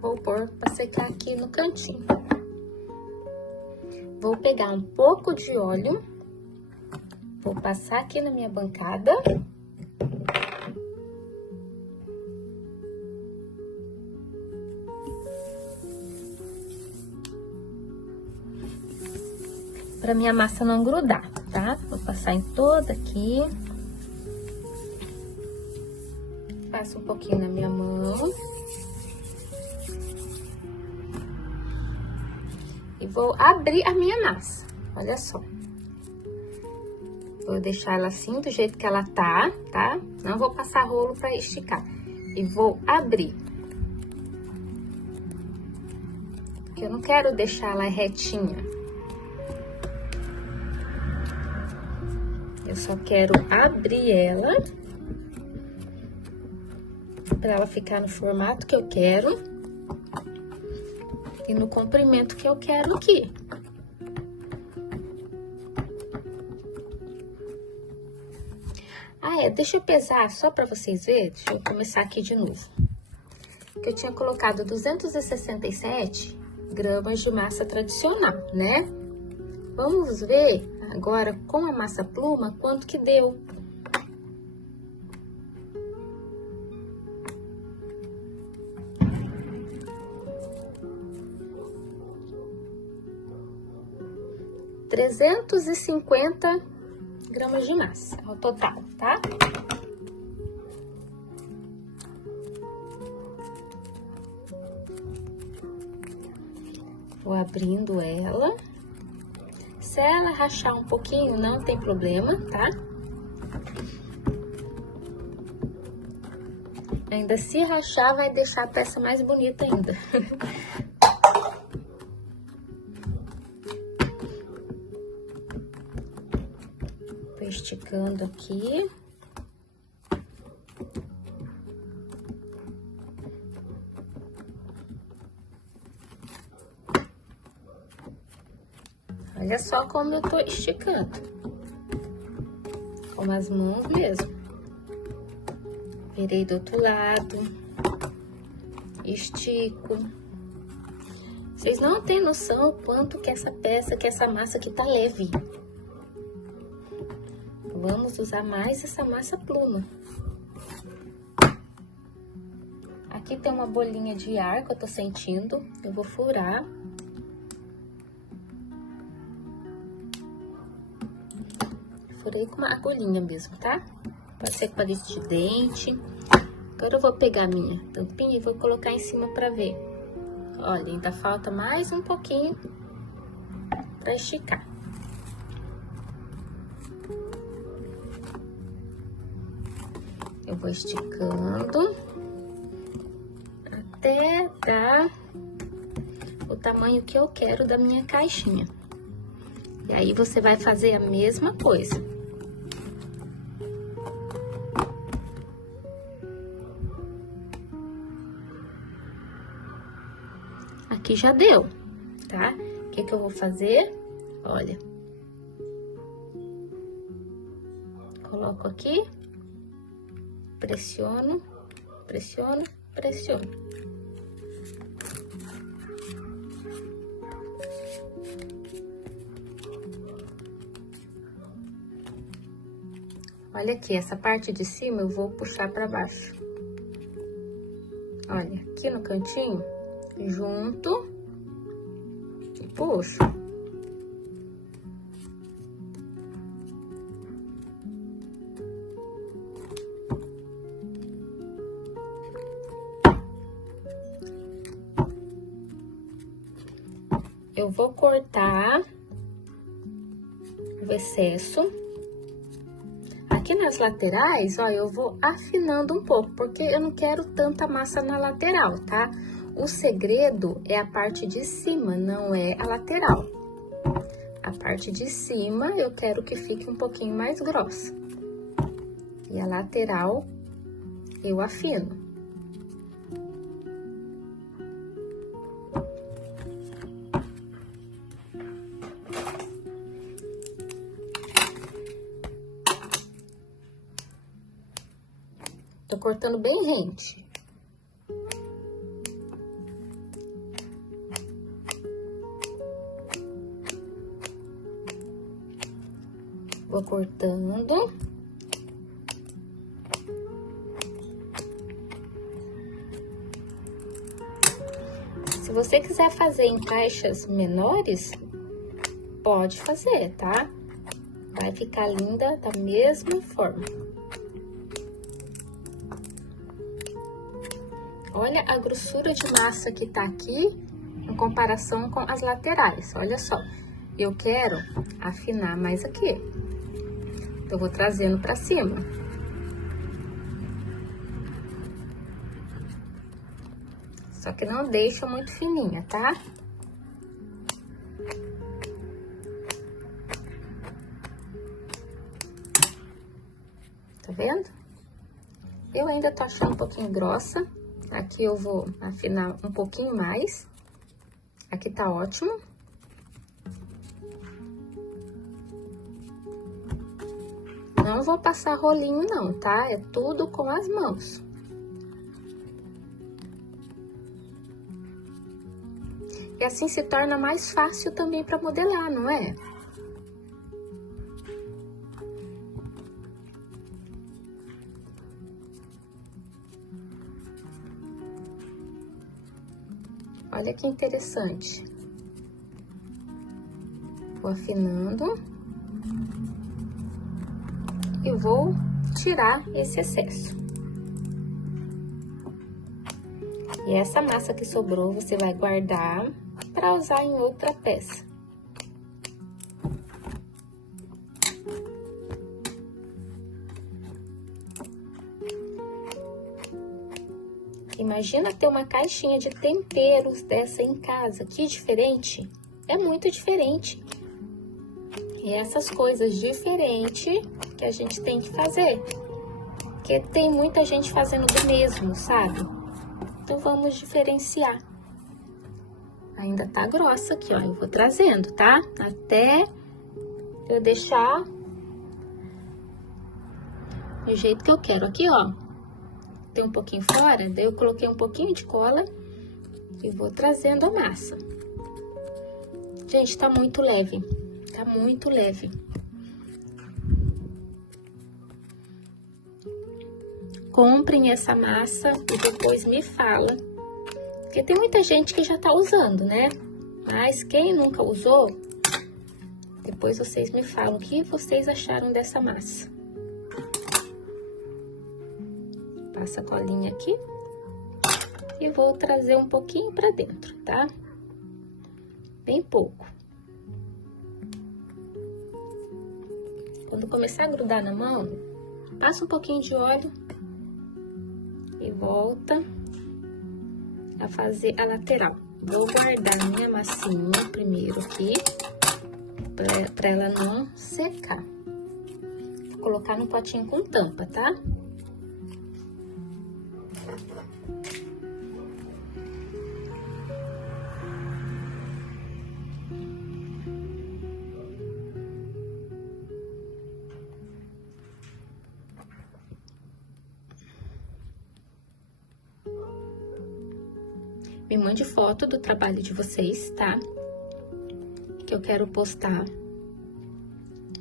Vou pôr para secar aqui no cantinho. Vou pegar um pouco de óleo, vou passar aqui na minha bancada. Pra minha massa não grudar, tá? Vou passar em toda aqui. Passo um pouquinho na minha mão. E vou abrir a minha massa, olha só. Vou deixar ela assim, do jeito que ela tá? Não vou passar rolo pra esticar. E vou abrir. Porque eu não quero deixar ela retinha. Eu só quero abrir ela, para ela ficar no formato que eu quero e no comprimento que eu quero aqui. Ah, deixa eu pesar só para vocês verem. Deixa eu começar aqui de novo. Que eu tinha colocado 267 gramas de massa tradicional, né? Vamos ver agora com a massa pluma quanto que deu. ,350 gramas de massa, é o total, tá? Vou abrindo ela. Se ela rachar um pouquinho, não tem problema, tá? Ainda se rachar, vai deixar a peça mais bonita ainda. Tô esticando aqui. Olha só como eu tô esticando. Com as mãos mesmo. Virei do outro lado. Estico. Vocês não têm noção o quanto que essa massa aqui tá leve. Vamos usar mais essa massa pluma. Aqui tem uma bolinha de ar que eu tô sentindo. Eu vou furar. Furei com uma agulhinha mesmo, tá? Pode ser com palito de dente. Agora eu vou pegar a minha tampinha e vou colocar em cima pra ver. Olha, ainda falta mais um pouquinho pra esticar. Eu vou esticando até dar o tamanho que eu quero da minha caixinha. E aí, você vai fazer a mesma coisa. Aqui já deu, tá? O que que eu vou fazer? Olha. Coloco aqui. Pressiono, pressiono, pressiono. Olha aqui, essa parte de cima eu vou puxar pra baixo. Olha, aqui no cantinho, junto e puxo. Eu vou cortar o excesso. Aqui nas laterais, ó, eu vou afinando um pouco, porque eu não quero tanta massa na lateral, tá? O segredo é a parte de cima, não é a lateral. A parte de cima eu quero que fique um pouquinho mais grossa. E a lateral eu afino. Tô cortando bem rente. Vou cortando. Se você quiser fazer em caixas menores, pode fazer, tá? Vai ficar linda da mesma forma. Olha a grossura de massa que tá aqui em comparação com as laterais. Olha só, eu quero afinar mais aqui. Então, eu vou trazendo pra cima. Só que não deixa muito fininha, tá? Tá vendo? Eu ainda tô achando um pouquinho grossa. Aqui eu vou afinar um pouquinho mais. Aqui tá ótimo. Não vou passar rolinho não, tá? É tudo com as mãos. E assim se torna mais fácil também para modelar, não é? Olha que interessante. Vou afinando. E vou tirar esse excesso. E essa massa que sobrou, você vai guardar para usar em outra peça. Imagina ter uma caixinha de temperos dessa em casa, que diferente. É muito diferente. E essas coisas diferentes que a gente tem que fazer. Porque tem muita gente fazendo do mesmo, sabe? Então, vamos diferenciar. Ainda tá grossa aqui, ó. Eu vou trazendo, tá? Até eu deixar do jeito que eu quero. Aqui, ó, tem um pouquinho fora, daí eu coloquei um pouquinho de cola e vou trazendo a massa. Gente, tá muito leve. Tá muito leve. Comprem essa massa e depois me fala. Porque tem muita gente que já tá usando, né? Mas quem nunca usou, depois vocês me falam o que vocês acharam dessa massa. Passa a colinha aqui. E vou trazer um pouquinho pra dentro, tá? Bem pouco. Quando começar a grudar na mão, passa um pouquinho de óleo e volta a fazer a lateral. Vou guardar minha massinha primeiro aqui, pra ela não secar. Vou colocar no potinho com tampa, tá? Me mande foto do trabalho de vocês, tá? Que eu quero postar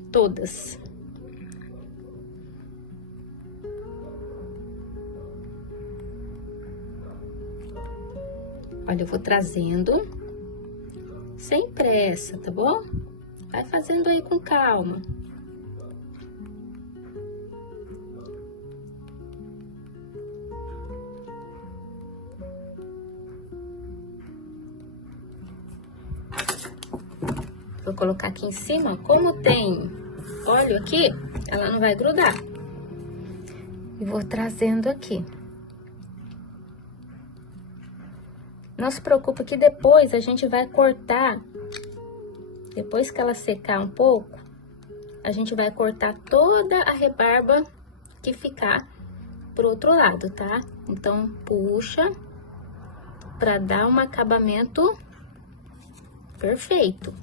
todas. Olha, eu vou trazendo sem pressa, tá bom? Vai fazendo aí com calma. Vou colocar aqui em cima, como tem óleo aqui, ela não vai grudar. E vou trazendo aqui. Não se preocupe que depois a gente vai cortar, depois que ela secar um pouco, a gente vai cortar toda a rebarba que ficar pro outro lado, tá? Então, puxa pra dar um acabamento perfeito.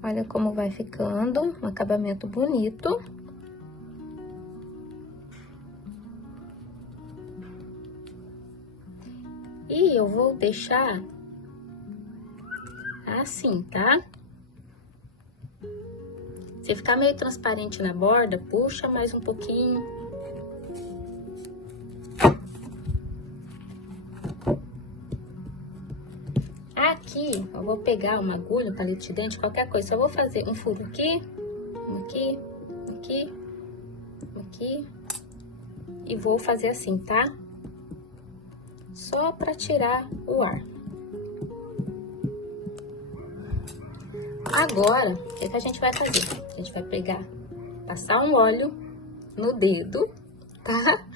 Olha como vai ficando, um acabamento bonito. E eu vou deixar assim, tá? Se ficar meio transparente na borda, puxa mais um pouquinho. Aqui, eu vou pegar uma agulha, um palito de dente, qualquer coisa. Eu vou fazer um furo aqui, aqui, aqui, aqui. E vou fazer assim, tá? Só pra tirar o ar. Agora, o que a gente vai fazer? A gente vai pegar, passar um óleo no dedo, tá?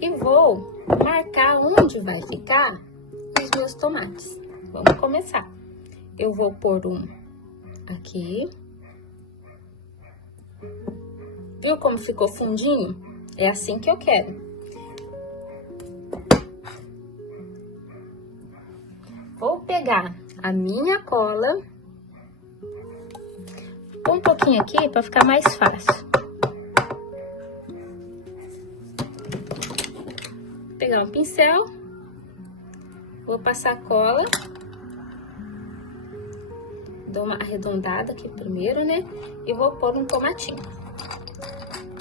E vou marcar onde vai ficar os meus tomates. Vamos começar. Eu vou pôr um aqui. Viu como ficou fundinho? É assim que eu quero. Vou pegar a minha cola, um pouquinho aqui para ficar mais fácil. Vou pegar um pincel, vou passar a cola, dou uma arredondada aqui primeiro, né? E vou pôr um tomatinho.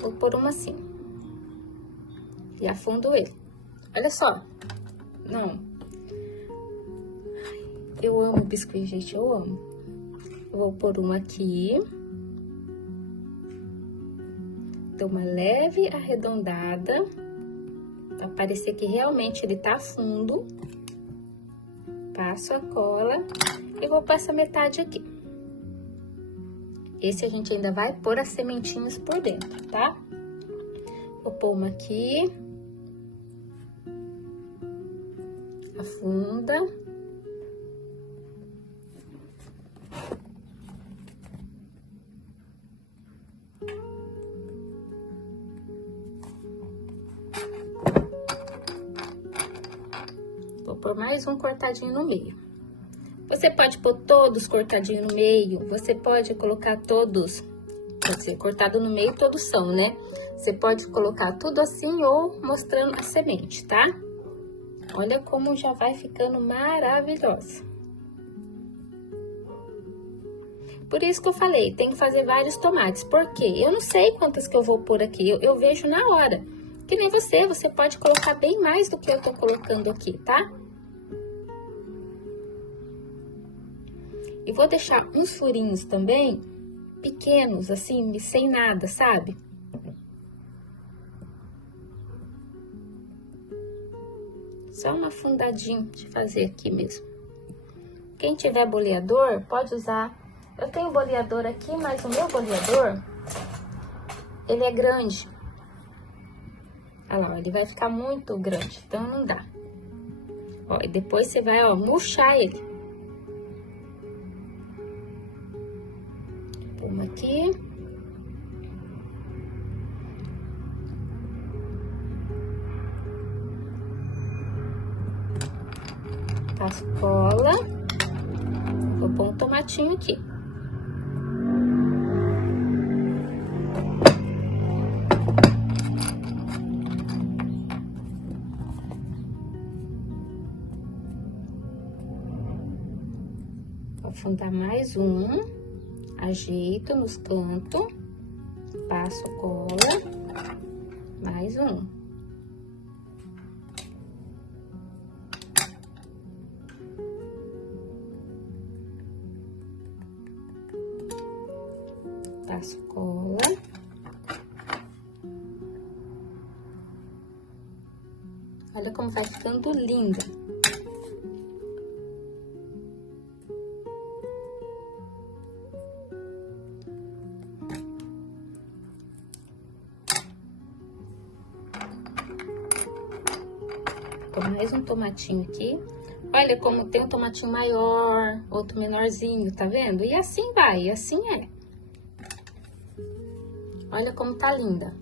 Vou pôr uma assim. E afundo ele. Olha só. Não. Eu amo biscuit, gente, eu amo. Eu vou pôr uma aqui. Dou uma leve arredondada. Pra parecer que realmente ele tá fundo. Passo a cola e vou passar metade aqui. Esse a gente ainda vai pôr as sementinhas por dentro, tá? Vou pôr uma aqui, Afunda. Vou pôr mais um cortadinho no meio. Você pode pôr todos cortadinho no meio, você pode colocar todos, quer dizer, cortado no meio todos são, né? Você pode colocar tudo assim ou mostrando a semente, tá? Olha como já vai ficando maravilhosa. Por isso que eu falei, tem que fazer vários tomates. Por quê? Eu não sei quantas que eu vou pôr aqui, eu vejo na hora. Que nem você pode colocar bem mais do que eu tô colocando aqui, tá? E vou deixar uns furinhos também, pequenos, assim, sem nada, sabe? Só uma afundadinha de fazer aqui mesmo. Quem tiver boleador, pode usar. Eu tenho boleador aqui, mas o meu boleador, ele é grande. Olha lá, ele vai ficar muito grande, então não dá. Ó, e depois você vai, ó, murchar ele. Uma aqui. Passo cola. Vou pôr um tomatinho aqui. Vou afundar mais um. Ajeito nos cantos, passo cola, mais um. Passo cola. Olha como vai ficando linda. Mais um tomatinho aqui. Olha como tem um tomatinho maior, outro menorzinho, tá vendo? E assim vai, e assim é. Olha como tá linda.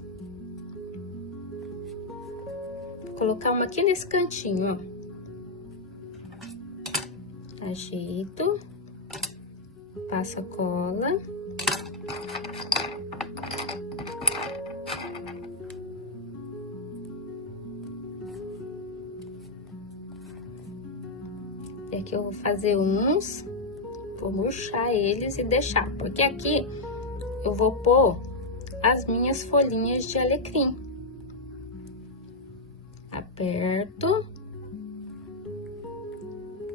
Vou colocar uma aqui nesse cantinho, ó. Ajeito. Passo a cola. E aqui eu vou fazer uns, vou murchar eles e deixar, porque aqui eu vou pôr as minhas folhinhas de alecrim. Aperto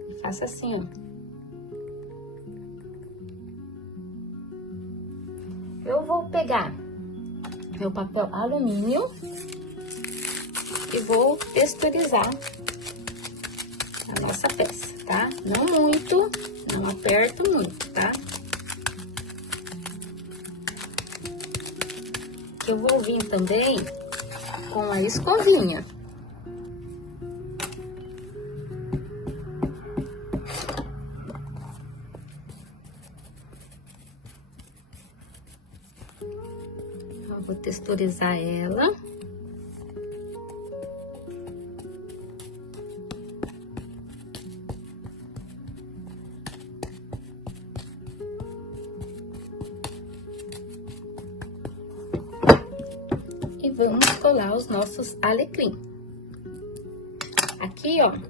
e faço assim, ó. Eu vou pegar meu papel alumínio e vou texturizar a nossa peça, tá? Não muito, não aperto muito, tá? Eu vou vir também com a escovinha. Eu vou texturizar ela. E vamos colar os nossos alecrim. Aqui, ó, vou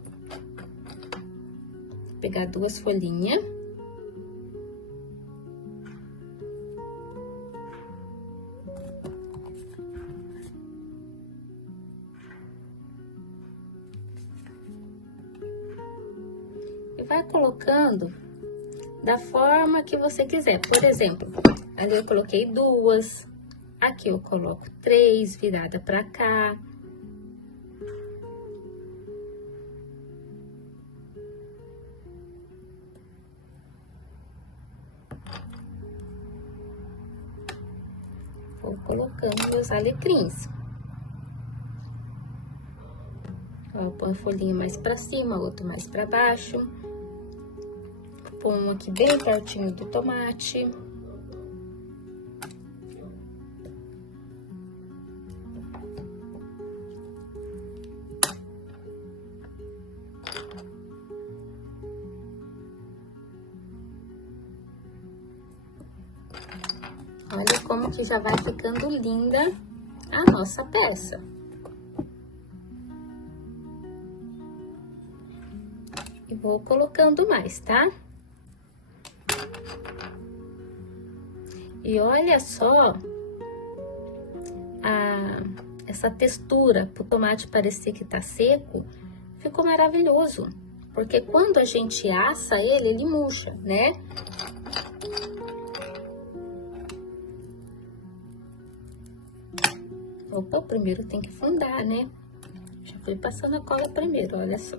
pegar duas folhinhas. E vai colocando da forma que você quiser. Por exemplo, ali eu coloquei duas, aqui eu coloco três, virada pra cá. Vou colocando meus alecrins. Ó, põe a folhinha mais pra cima, outro mais pra baixo. Põe um aqui bem pertinho do tomate. Olha como que já vai ficando linda a nossa peça. E vou colocando mais, tá? E olha só essa textura, pro tomate parecer que tá seco, ficou maravilhoso. Porque quando a gente assa ele murcha, né? Opa, o primeiro tem que afundar, né? Já fui passando a cola primeiro, olha só.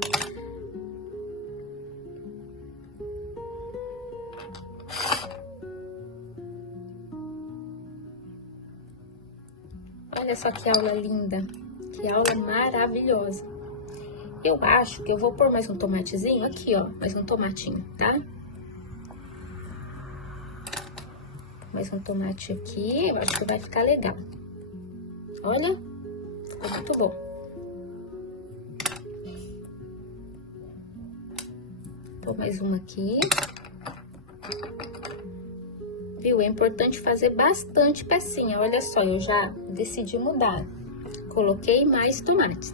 Olha só que aula linda, que aula maravilhosa. Eu acho que eu vou pôr mais um tomatezinho aqui, ó, mais um tomatinho, tá? Mais um tomate aqui, eu acho que vai ficar legal. Olha, ficou muito bom. Vou mais uma aqui. Viu? É importante fazer bastante pecinha. Olha só, eu já decidi mudar. Coloquei mais tomates.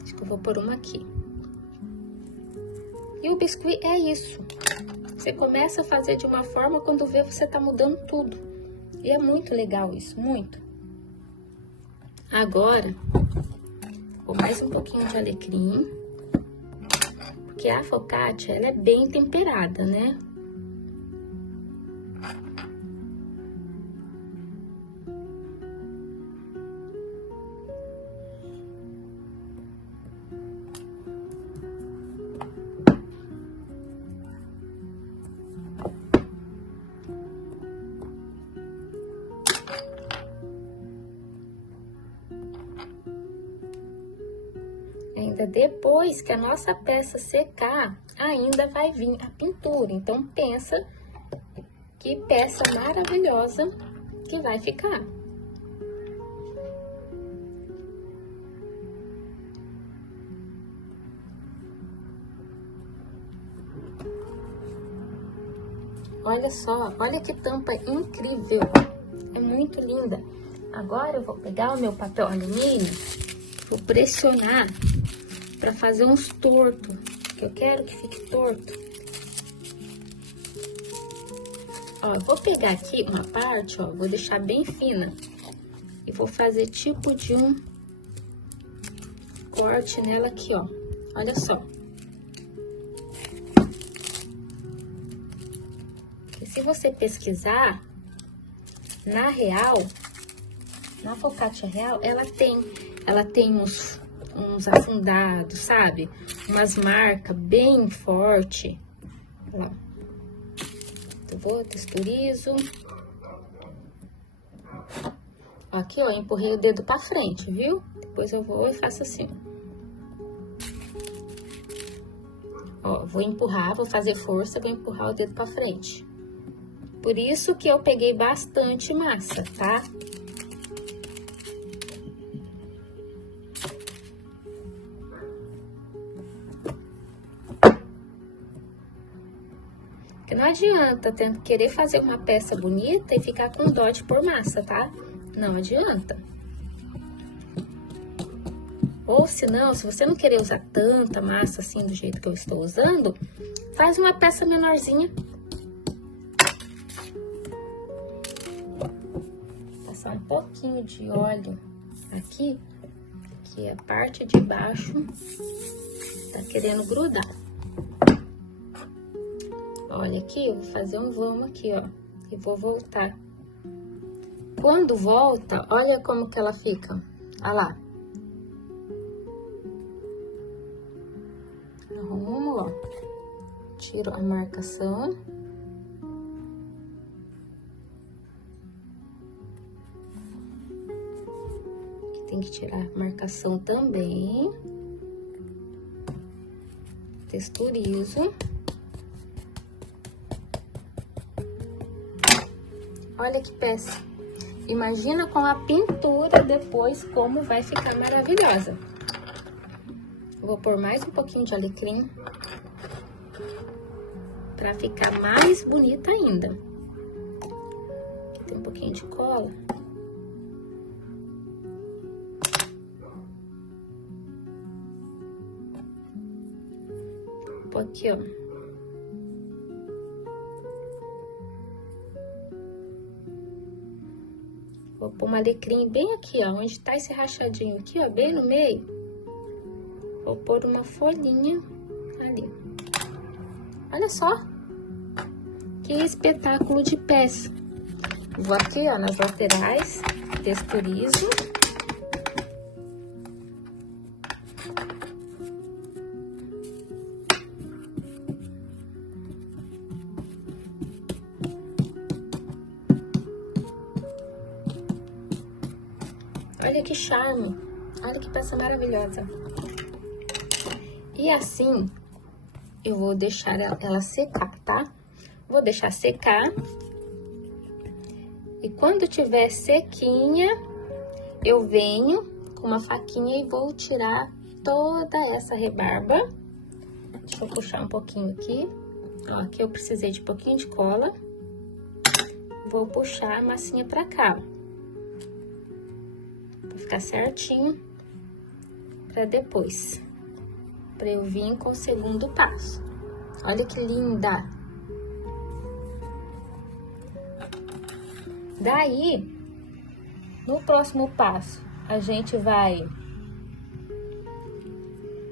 Acho que eu vou pôr uma aqui. E o biscuit é isso. Você começa a fazer de uma forma, quando vê, você tá mudando tudo. E é muito legal isso, muito. Agora, vou mais um pouquinho de alecrim. Porque a focaccia, ela é bem temperada, né? Ainda depois que a nossa peça secar, ainda vai vir a pintura. Então, pensa que peça maravilhosa que vai ficar. Olha só, olha que tampa incrível. É muito linda. Agora eu vou pegar o meu papel alumínio, vou pressionar para fazer uns tortos, que eu quero que fique torto. Ó, eu vou pegar aqui uma parte, ó, vou deixar bem fina e vou fazer tipo de um corte nela aqui, ó. Olha só. E se você pesquisar, na real, na focaccia real, ela tem uns afundados, sabe? Umas marcas bem fortes. Olha lá. Eu vou, texturizo. Aqui, ó, empurrei o dedo pra frente, viu? Depois eu vou e faço assim. Ó, vou empurrar, vou fazer força, vou empurrar o dedo pra frente. Por isso que eu peguei bastante massa, tá? Porque não adianta querer fazer uma peça bonita e ficar com dó de pôr massa, tá? Não adianta. Ou se não, se você não querer usar tanta massa assim do jeito que eu estou usando, faz uma peça menorzinha. Passar um pouquinho de óleo aqui, que a parte de baixo tá querendo grudar. Olha aqui, eu vou fazer um vão aqui, ó, e vou voltar. Quando volta, olha como que ela fica. Olha lá. Arrumo, ó. Tiro a marcação. Tem que tirar a marcação também. Texturizo. Olha que peça. Imagina com a pintura depois como vai ficar maravilhosa. Vou pôr mais um pouquinho de alecrim para ficar mais bonita ainda. Aqui tem um pouquinho de cola. Vou pôr aqui, ó. Vou pôr um alecrim bem aqui, ó, onde tá esse rachadinho aqui, ó, bem no meio. Vou pôr uma folhinha ali. Olha só. Que espetáculo de peça. Vou aqui, ó, nas laterais, texturizo. Olha que charme, olha que peça maravilhosa. E assim, eu vou deixar ela secar, tá? Vou deixar secar. E quando tiver sequinha, eu venho com uma faquinha e vou tirar toda essa rebarba. Deixa eu puxar um pouquinho aqui. Ó, aqui eu precisei de um pouquinho de cola. Vou puxar a massinha pra cá, ó. Ficar certinho para depois, para eu vir com o segundo passo. Olha que linda! Daí, no próximo passo, a gente vai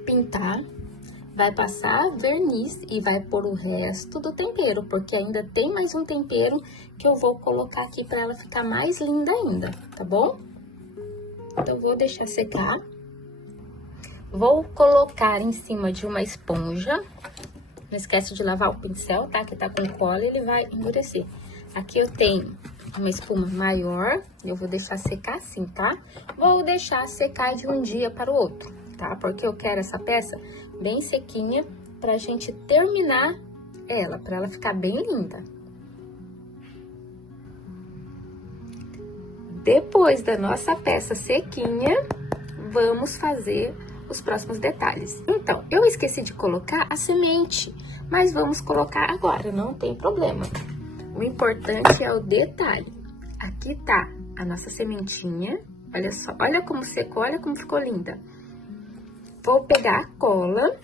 pintar, vai passar verniz e vai pôr o resto do tempero, porque ainda tem mais um tempero que eu vou colocar aqui para ela ficar mais linda ainda, tá bom? Então, vou deixar secar. Vou colocar em cima de uma esponja. Não esquece de lavar o pincel, tá? Que tá com cola, ele vai endurecer. Aqui eu tenho uma espuma maior. Eu vou deixar secar assim, tá? Vou deixar secar de um dia para o outro, tá? Porque eu quero essa peça bem sequinha pra gente terminar ela, pra ela ficar bem linda. Depois da nossa peça sequinha, vamos fazer os próximos detalhes. Então, eu esqueci de colocar a semente, mas vamos colocar agora, não tem problema. O importante é o detalhe. Aqui tá a nossa sementinha, olha só, olha como secou, olha como ficou linda. Vou pegar a cola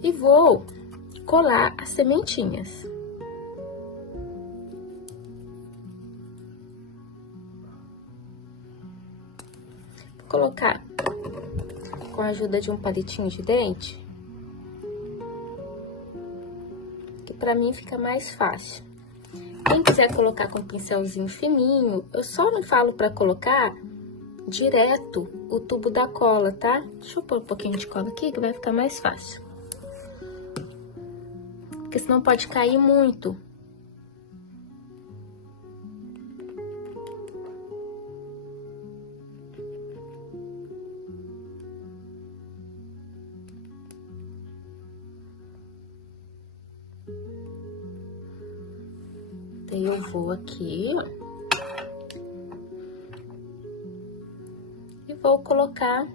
e vou colar as sementinhas. Colocar com a ajuda de um palitinho de dente, que pra mim fica mais fácil. Quem quiser colocar com um pincelzinho fininho, eu só não falo pra colocar direto o tubo da cola, tá? Deixa eu pôr um pouquinho de cola aqui que vai ficar mais fácil. Porque senão pode cair muito. Daí eu vou aqui, ó, e vou colocar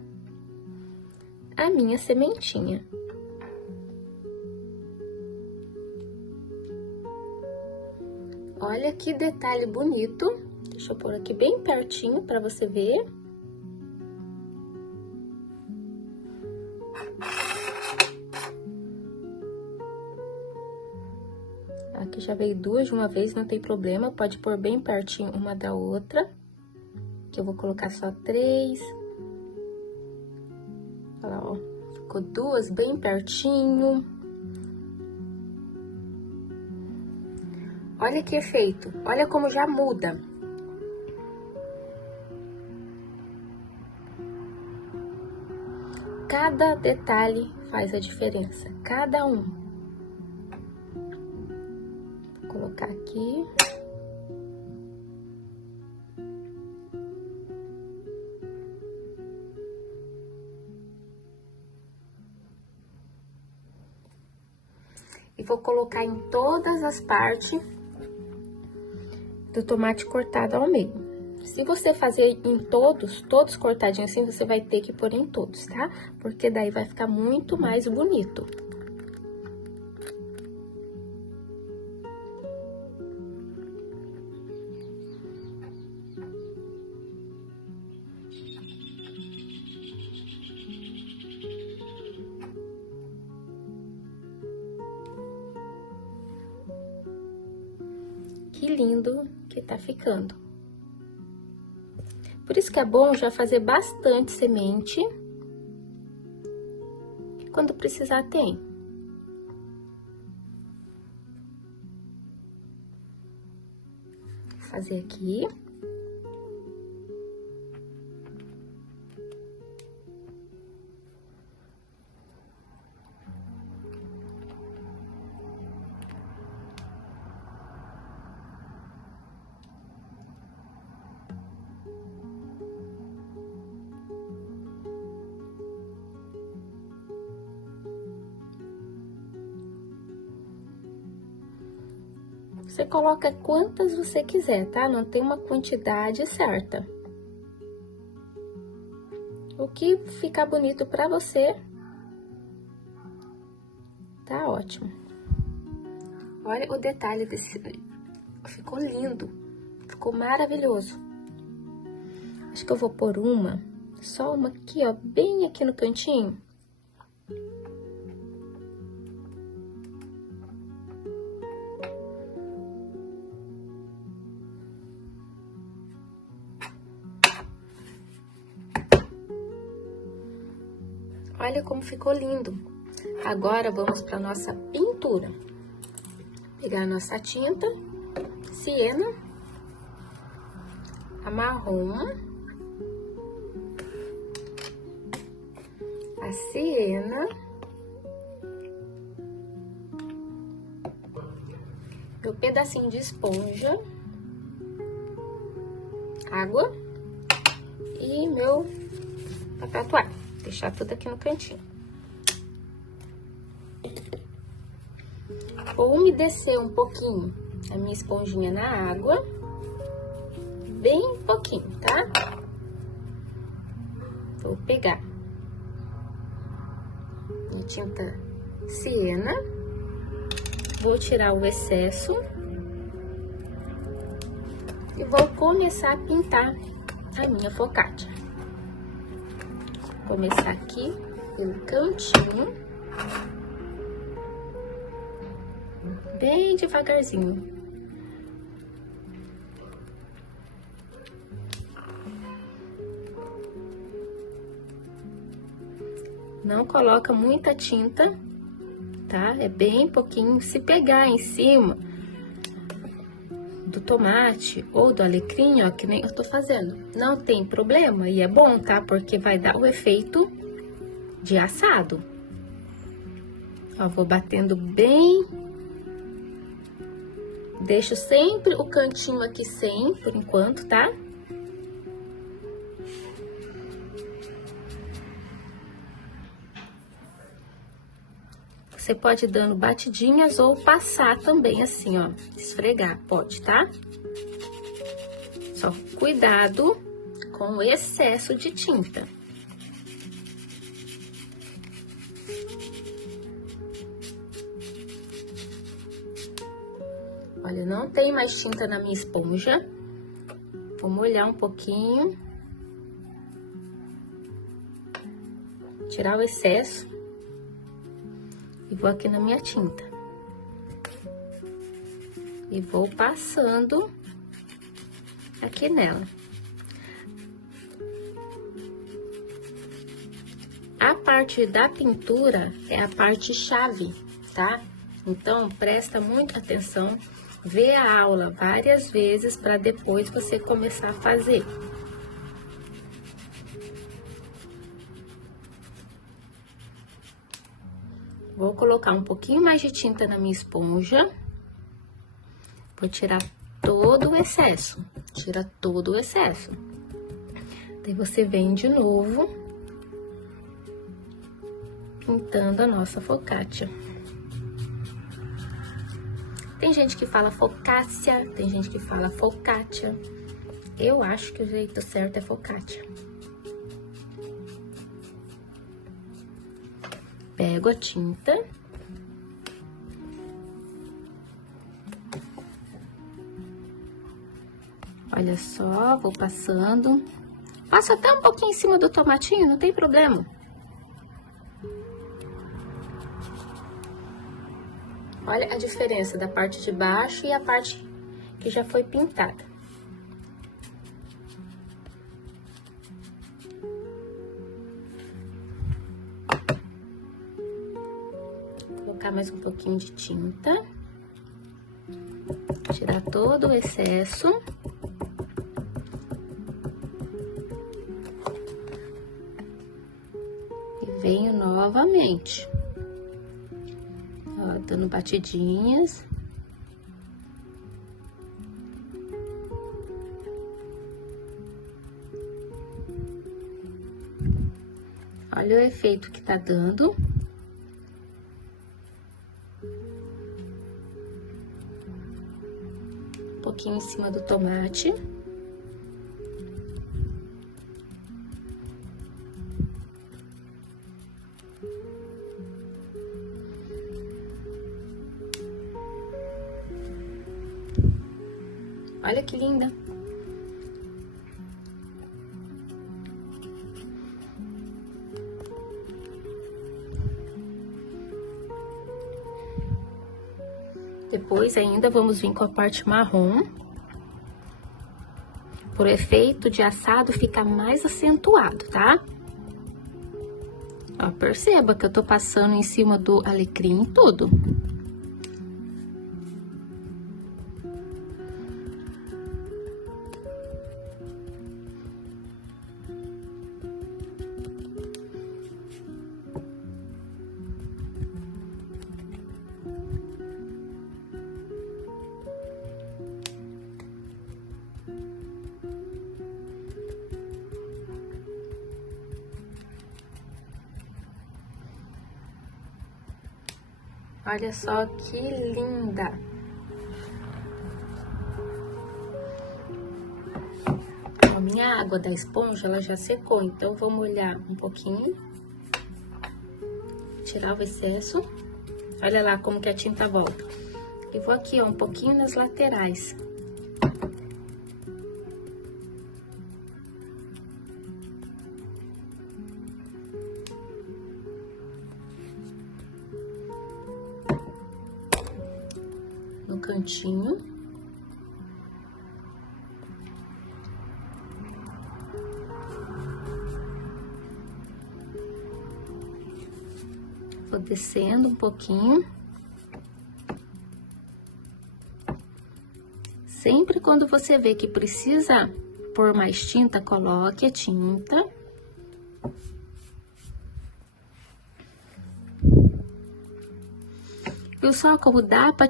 a minha sementinha. Olha que detalhe bonito. Deixa eu pôr aqui bem pertinho para você ver. Aqui já veio duas de uma vez, não tem problema. Pode pôr bem pertinho uma da outra. Que eu vou colocar só 3. Olha lá, ó. Ficou duas bem pertinho. Olha que efeito. Olha como já muda. Cada detalhe faz a diferença. Cada um. Vou colocar aqui. vou colocar em todas as partes do tomate cortado ao meio. Se você fazer em todos cortadinhos assim, você vai ter que pôr em todos, tá? Porque daí vai ficar muito mais bonito. Que lindo que tá ficando. Por isso que é bom já fazer bastante semente. Quando precisar, tem. Vou fazer aqui. Você coloca quantas você quiser, tá? Não tem uma quantidade certa. O que ficar bonito pra você, tá ótimo. Olha o detalhe desse... Ficou lindo. Ficou maravilhoso. Acho que eu vou pôr só uma aqui, ó, bem aqui no cantinho. Olha como ficou lindo. Agora, vamos para nossa pintura. Pegar a nossa tinta, siena, a marrom, a siena, meu pedacinho de esponja, água e meu papel toalha. Deixar tudo aqui no cantinho. Vou umedecer um pouquinho a minha esponjinha na água. Bem pouquinho, tá? Vou pegar minha tinta siena. Vou tirar o excesso. E vou começar a pintar a minha focaccia. Começar aqui pelo cantinho, bem devagarzinho. Não coloca muita tinta, tá? É bem pouquinho. Se pegar em cima do tomate ou do alecrim, ó, que nem eu tô fazendo, não tem problema e é bom, tá? Porque vai dar o efeito de assado. Ó, vou batendo bem. Deixo sempre o cantinho aqui sem, por enquanto, tá? Você pode ir dando batidinhas ou passar também assim, ó, esfregar, pode, tá? Só cuidado com o excesso de tinta. Olha, não tem mais tinta na minha esponja. Vou molhar um pouquinho. Tirar o excesso. E vou aqui na minha tinta. E vou passando aqui nela. A parte da pintura é a parte chave, tá? Então, presta muita atenção, vê a aula várias vezes para depois você começar a fazer. Vou colocar um pouquinho mais de tinta na minha esponja. Vou tirar todo o excesso. Tira todo o excesso. Daí você vem de novo, pintando a nossa focaccia. Tem gente que fala focaccia, tem gente que fala focaccia. Eu acho que o jeito certo é focaccia. Pego a tinta. Olha só, vou passando. Passo até um pouquinho em cima do tomatinho, não tem problema. Olha a diferença da parte de baixo e a parte que já foi pintada. Vou colocar mais um pouquinho de tinta. Tirar todo o excesso. E venho novamente. Ó, dando batidinhas. Olha o efeito que tá dando. Um pouquinho em cima do tomate. Olha que linda! Depois ainda vamos vir com a parte marrom. Por efeito de assado ficar mais acentuado, tá? Ó, perceba que eu tô passando em cima do alecrim tudo. Olha só que linda! A minha água da esponja, ela já secou, então eu vou molhar um pouquinho. Tirar o excesso. Olha lá como que a tinta volta. E vou aqui, ó, um pouquinho nas laterais. No cantinho. Vou descendo um pouquinho. Sempre quando você vê que precisa pôr mais tinta, coloque a tinta. E o Socorro dá pra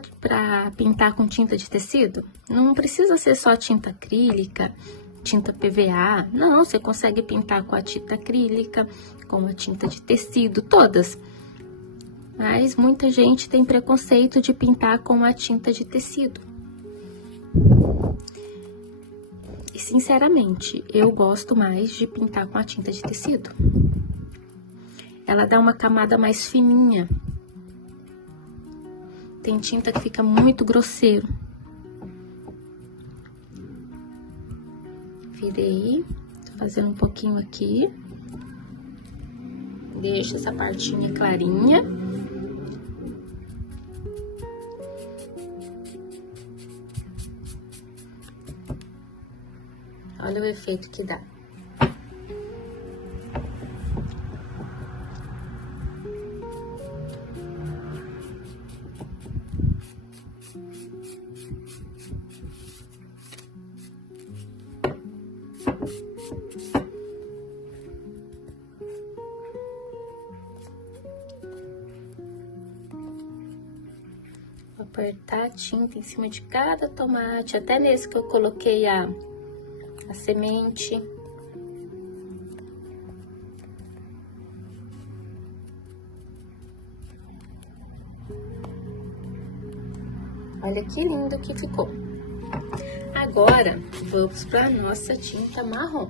pintar com tinta de tecido? Não precisa ser só tinta acrílica, tinta PVA. Não, você consegue pintar com a tinta acrílica, com a tinta de tecido, todas. Mas muita gente tem preconceito de pintar com a tinta de tecido. E, sinceramente, eu gosto mais de pintar com a tinta de tecido. Ela dá uma camada mais fininha. Tem tinta que fica muito grosseiro. Virei, tô fazendo um pouquinho aqui. Deixa essa partinha clarinha. Olha o efeito que dá. Vou apertar a tinta em cima de cada tomate, até nesse que eu coloquei a semente. Olha que lindo que ficou. Agora, vamos para nossa tinta marrom.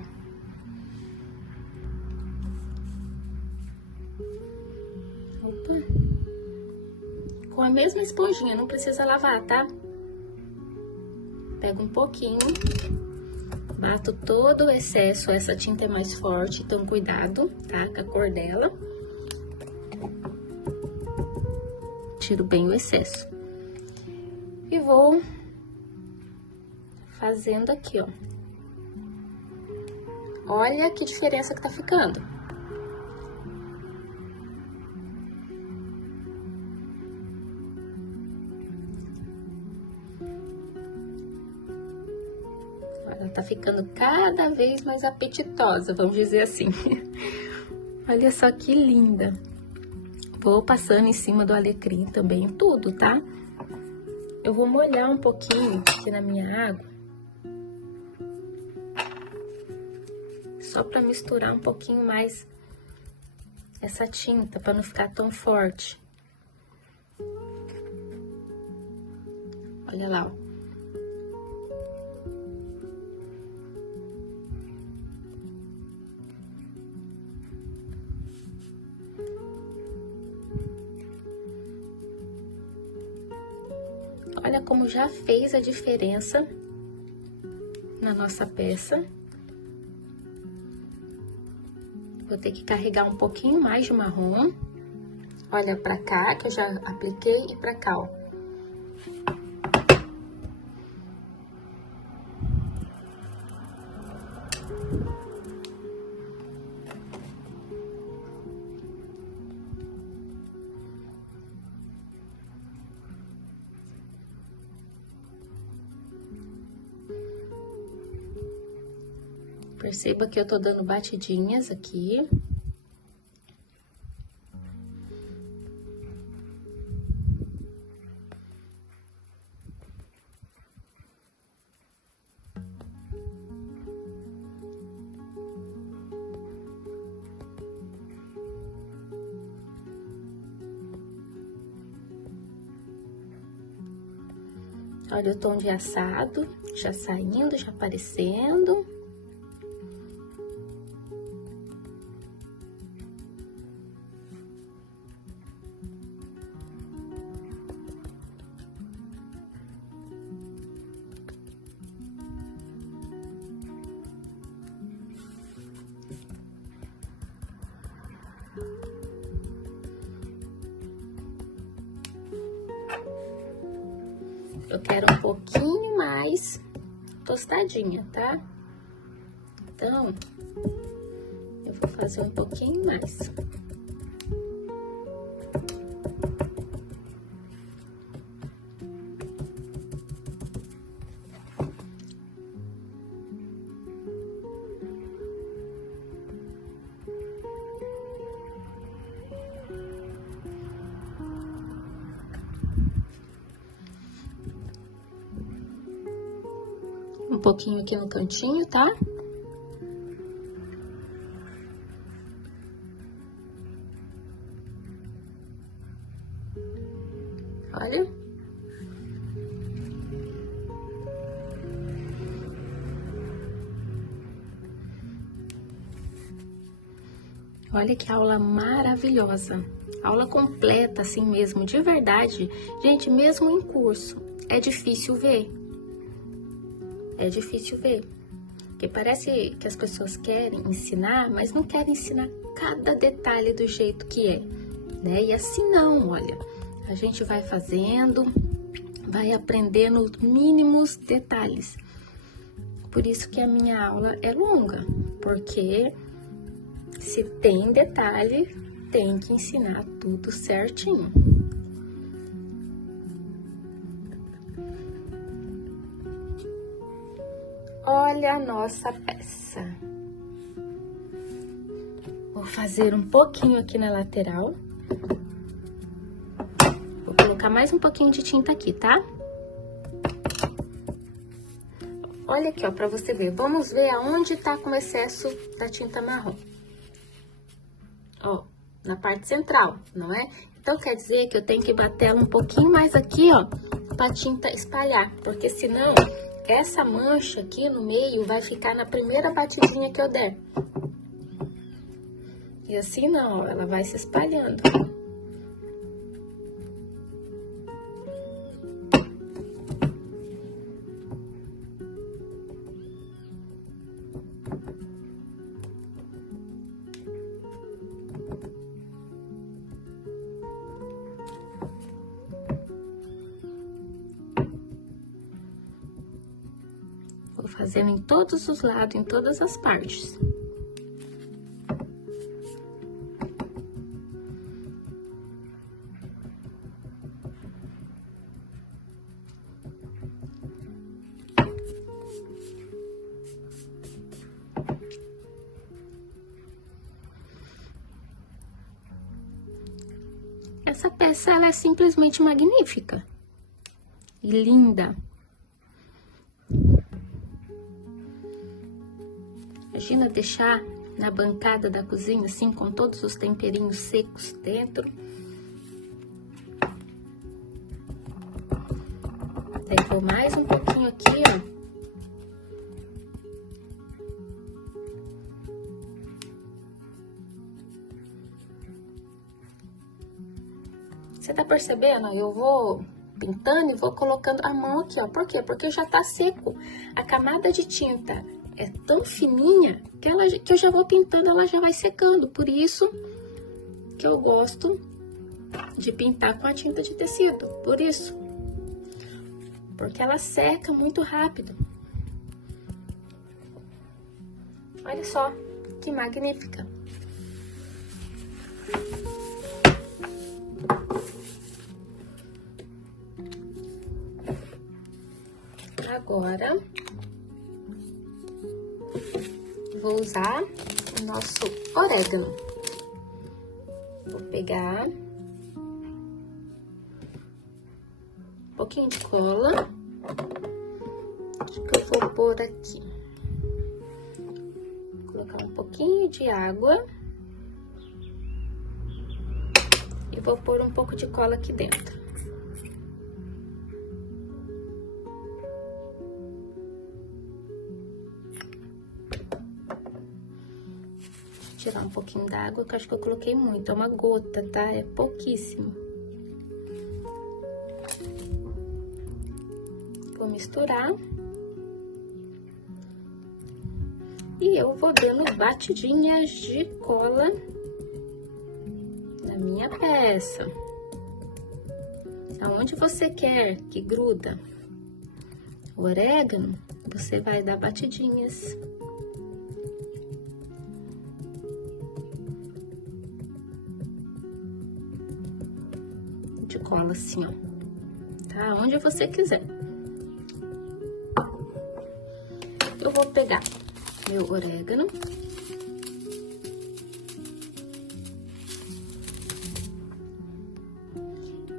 Opa. Com a mesma esponjinha, não precisa lavar, tá? Pego um pouquinho, bato todo o excesso. Essa tinta é mais forte, então cuidado, tá? Com a cor dela. Tiro bem o excesso. E vou fazendo aqui, ó. Olha que diferença que tá ficando. Ela tá ficando cada vez mais apetitosa, vamos dizer assim. Olha só que linda. Vou passando em cima do alecrim também, tudo, tá? Eu vou molhar um pouquinho aqui na minha água. Só pra misturar um pouquinho mais essa tinta, pra não ficar tão forte. Olha lá, ó. Olha como já fez a diferença na nossa peça. Vou ter que carregar um pouquinho mais de marrom. Olha pra cá, que eu já apliquei, e pra cá, ó. Perceba que eu tô dando batidinhas aqui. Olha o tom de assado, já saindo, já aparecendo. Eu quero um pouquinho mais tostadinha, tá? Então, eu vou fazer um pouquinho mais. Um pouquinho aqui no cantinho, tá? Olha. Olha que aula maravilhosa. Aula completa, assim mesmo, de verdade. Gente, mesmo em curso, é difícil ver. É difícil ver. Porque parece que as pessoas querem ensinar, mas não querem ensinar cada detalhe do jeito que é, né? E assim não, olha. A gente vai fazendo, vai aprendendo os mínimos detalhes. Por isso que a minha aula é longa, porque se tem detalhe, tem que ensinar tudo certinho. Olha a nossa peça. Vou fazer um pouquinho aqui na lateral. Vou colocar mais um pouquinho de tinta aqui, tá? Olha aqui, ó, pra você ver. Vamos ver aonde tá com excesso da tinta marrom. Ó, na parte central, não é? Então, quer dizer que eu tenho que bater ela um pouquinho mais aqui, ó, pra tinta espalhar, porque senão essa mancha aqui no meio vai ficar na primeira batidinha que eu der. E assim não, ó, ela vai se espalhando. Vou fazendo em todos os lados, em todas as partes. Essa peça, ela é simplesmente magnífica e linda. Imagina deixar na bancada da cozinha, assim, com todos os temperinhos secos dentro. Daí, vou mais um pouquinho aqui, ó. Você tá percebendo? Eu vou pintando e vou colocando a mão aqui, ó. Por quê? Porque já tá seco. A camada de tinta é tão fininha que eu já vou pintando, ela já vai secando. Por isso que eu gosto de pintar com a tinta de tecido. Por isso. Porque ela seca muito rápido. Olha só, que magnífica. Agora, vou usar o nosso orégano. Vou pegar um pouquinho de cola. Acho que eu vou pôr aqui. Vou colocar um pouquinho de água. E vou pôr um pouco de cola aqui dentro. Tirar um pouquinho d'água, que eu acho que eu coloquei muito. É uma gota, tá? É pouquíssimo. Vou misturar. E eu vou dando batidinhas de cola na minha peça. Aonde você quer que gruda o orégano, você vai dar batidinhas. De cola assim, ó, tá? Onde você quiser. Eu vou pegar meu orégano.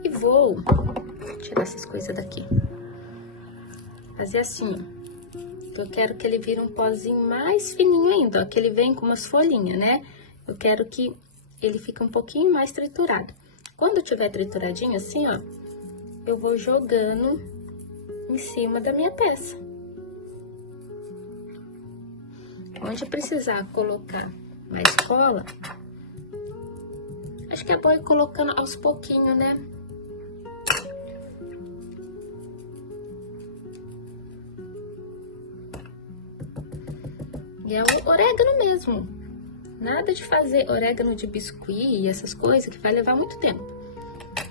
E vou tirar essas coisas daqui. Fazer assim, ó. Eu quero que ele vire um pozinho mais fininho ainda, ó. Que ele vem com umas folhinhas, né? Eu quero que ele fique um pouquinho mais triturado. Quando tiver trituradinho assim, ó, eu vou jogando em cima da minha peça. Onde precisar colocar mais cola, acho que é bom ir colocando aos pouquinhos, né? E é o orégano mesmo. Nada de fazer orégano de biscuit e essas coisas que vai levar muito tempo.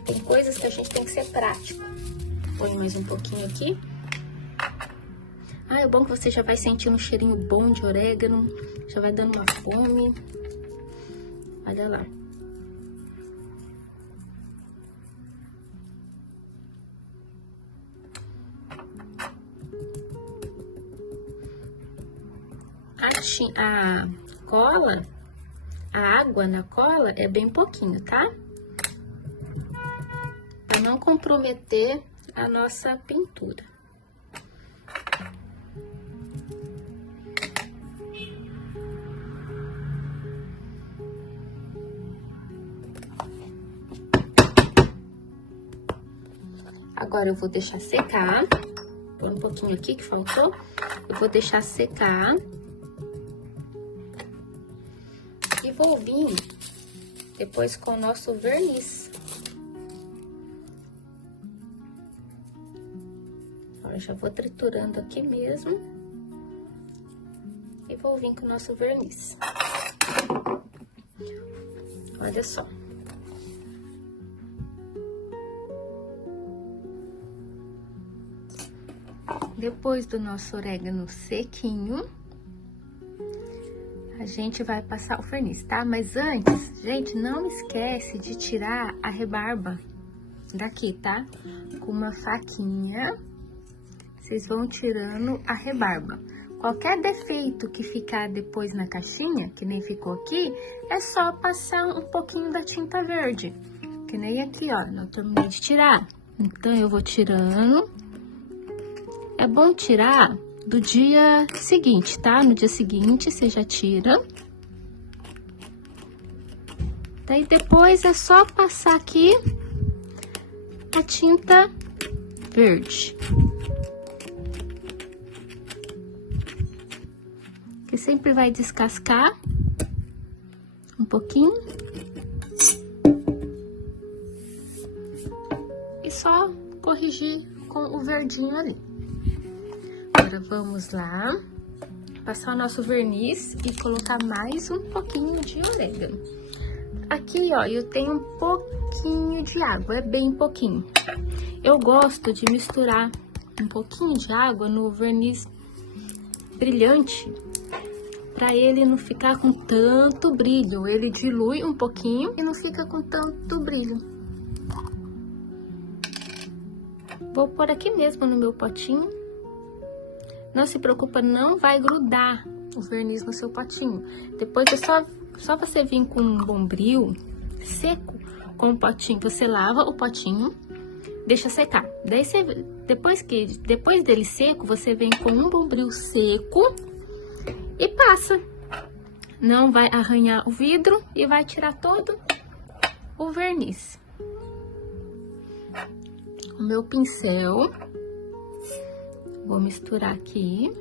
Tem coisas que a gente tem que ser prático. Põe mais um pouquinho aqui. Ah, é bom que você já vai sentindo um cheirinho bom de orégano. Já vai dando uma fome. Olha lá. A cola, a água na cola é bem pouquinho, tá? Pra não comprometer a nossa pintura. Agora eu vou deixar secar. Pôr um pouquinho aqui que faltou. Eu vou deixar secar. E vou vir depois com o nosso verniz. Ó, já vou triturando aqui mesmo. E vou vir com o nosso verniz. Olha só. Depois do nosso orégano sequinho, a gente vai passar o verniz, tá? Mas antes, gente, não esquece de tirar a rebarba daqui, tá? Com uma faquinha, vocês vão tirando a rebarba. Qualquer defeito que ficar depois na caixinha, que nem ficou aqui, é só passar um pouquinho da tinta verde. Que nem aqui, ó, não terminei de tirar. Então, eu vou tirando. É bom tirar do dia seguinte, tá? No dia seguinte, você já tira. Daí, depois, é só passar aqui a tinta verde. Que sempre vai descascar um pouquinho. E só corrigir com o verdinho ali. Agora, vamos lá, passar o nosso verniz e colocar mais um pouquinho de orégano. Aqui, ó, eu tenho um pouquinho de água, é bem pouquinho. Eu gosto de misturar um pouquinho de água no verniz brilhante, pra ele não ficar com tanto brilho. Ele dilui um pouquinho e não fica com tanto brilho. Vou pôr aqui mesmo no meu potinho. Não se preocupa, não vai grudar o verniz no seu potinho. Depois é só você vir com um bombril seco com o potinho. Você lava o potinho, deixa secar. Daí depois dele seco, você vem com um bombril seco e passa. Não vai arranhar o vidro e vai tirar todo o verniz. O meu pincel. Vou misturar aqui.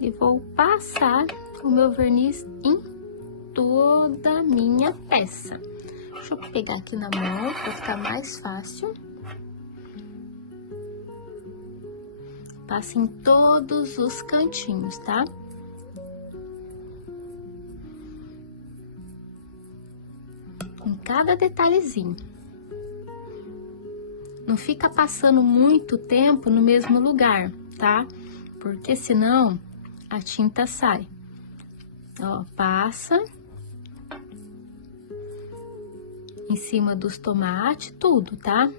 E vou passar o meu verniz em toda a minha peça. Deixa eu pegar aqui na mão para ficar mais fácil. Passa em todos os cantinhos, tá? Em cada detalhezinho. Não fica passando muito tempo no mesmo lugar, tá? Porque senão a tinta sai. Ó, passa em cima dos tomates, tudo, tá?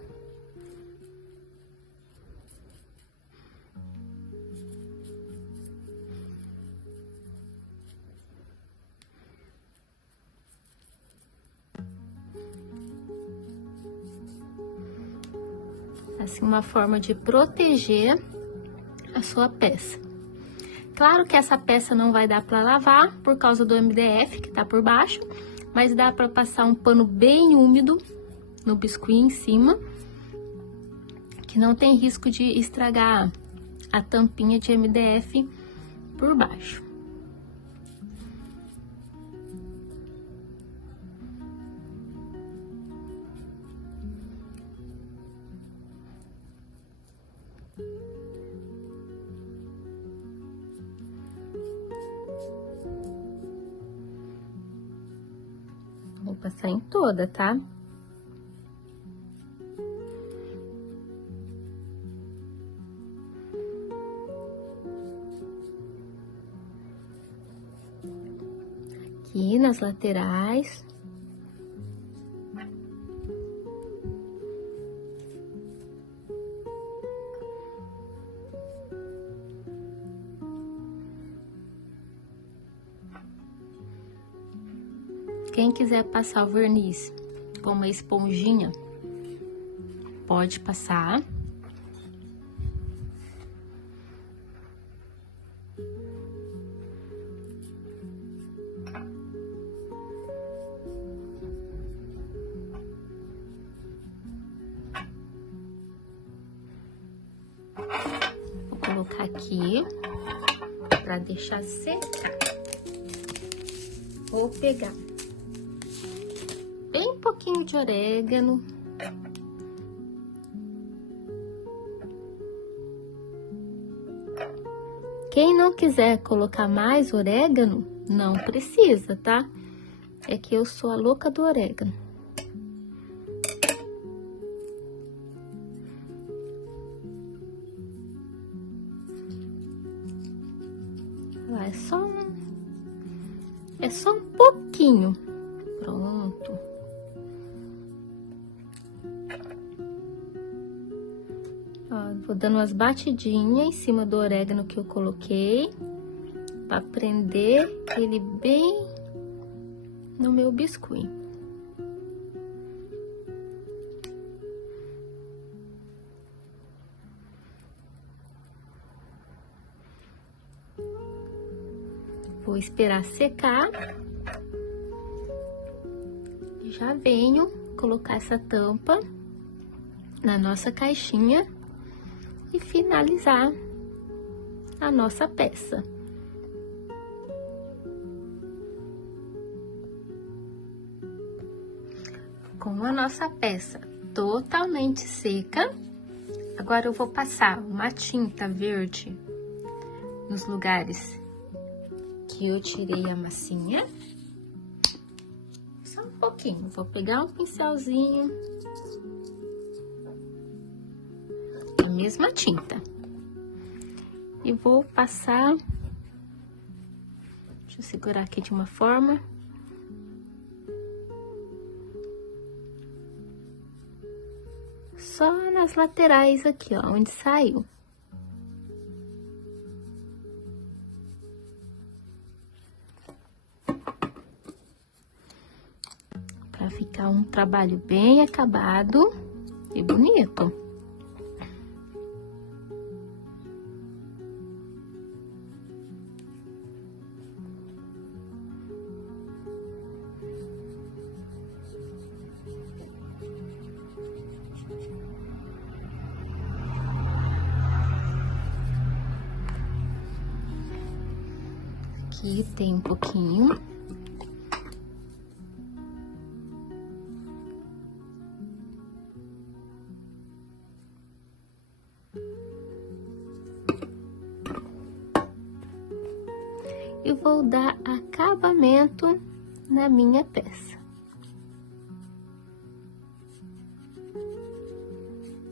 Assim, uma forma de proteger a sua peça. Claro que essa peça não vai dar para lavar por causa do MDF que tá por baixo, mas dá para passar um pano bem úmido no biscuit em cima, que não tem risco de estragar a tampinha de MDF por baixo. Vou passar em toda, tá? Aqui nas laterais. Quem quiser passar o verniz com uma esponjinha, pode passar. colocar aqui para deixar secar. Vou pegar bem pouquinho de orégano. Quem não quiser colocar mais orégano, não precisa, tá? É que eu sou a louca do orégano. É só um pouquinho. Pronto. Ó, vou dando umas batidinhas em cima do orégano que eu coloquei, para prender ele bem no meu biscuit. Vou esperar secar. E já venho colocar essa tampa na nossa caixinha e finalizar a nossa peça. Com a nossa peça totalmente seca, agora eu vou passar uma tinta verde nos lugares que eu tirei a massinha. Só um pouquinho, vou pegar um pincelzinho, a mesma tinta, e vou passar, deixa eu segurar aqui de uma forma. Só nas laterais aqui, ó, onde saiu. Pra ficar um trabalho bem acabado e bonito. Aqui tem um pouquinho. E vou dar acabamento na minha peça.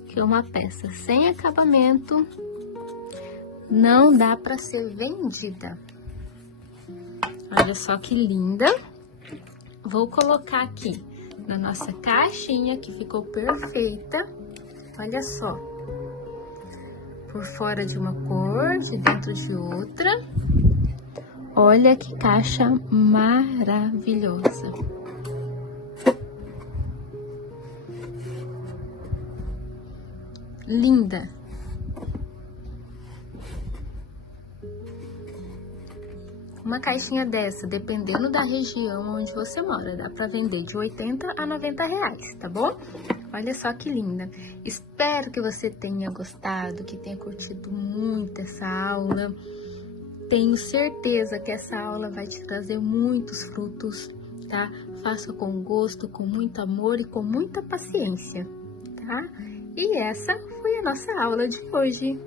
Que uma peça sem acabamento não dá para ser vendida. Olha só que linda. Vou colocar aqui na nossa caixinha, que ficou perfeita. Olha só. Por fora de uma cor, de dentro de outra. Olha que caixa maravilhosa. Linda. Uma caixinha dessa, dependendo da região onde você mora, dá pra vender de 80 a 90 reais, tá bom? Olha só que linda. Espero que você tenha gostado, que tenha curtido muito essa aula. Tenho certeza que essa aula vai te trazer muitos frutos, tá? Faça com gosto, com muito amor e com muita paciência, tá? E essa foi a nossa aula de hoje.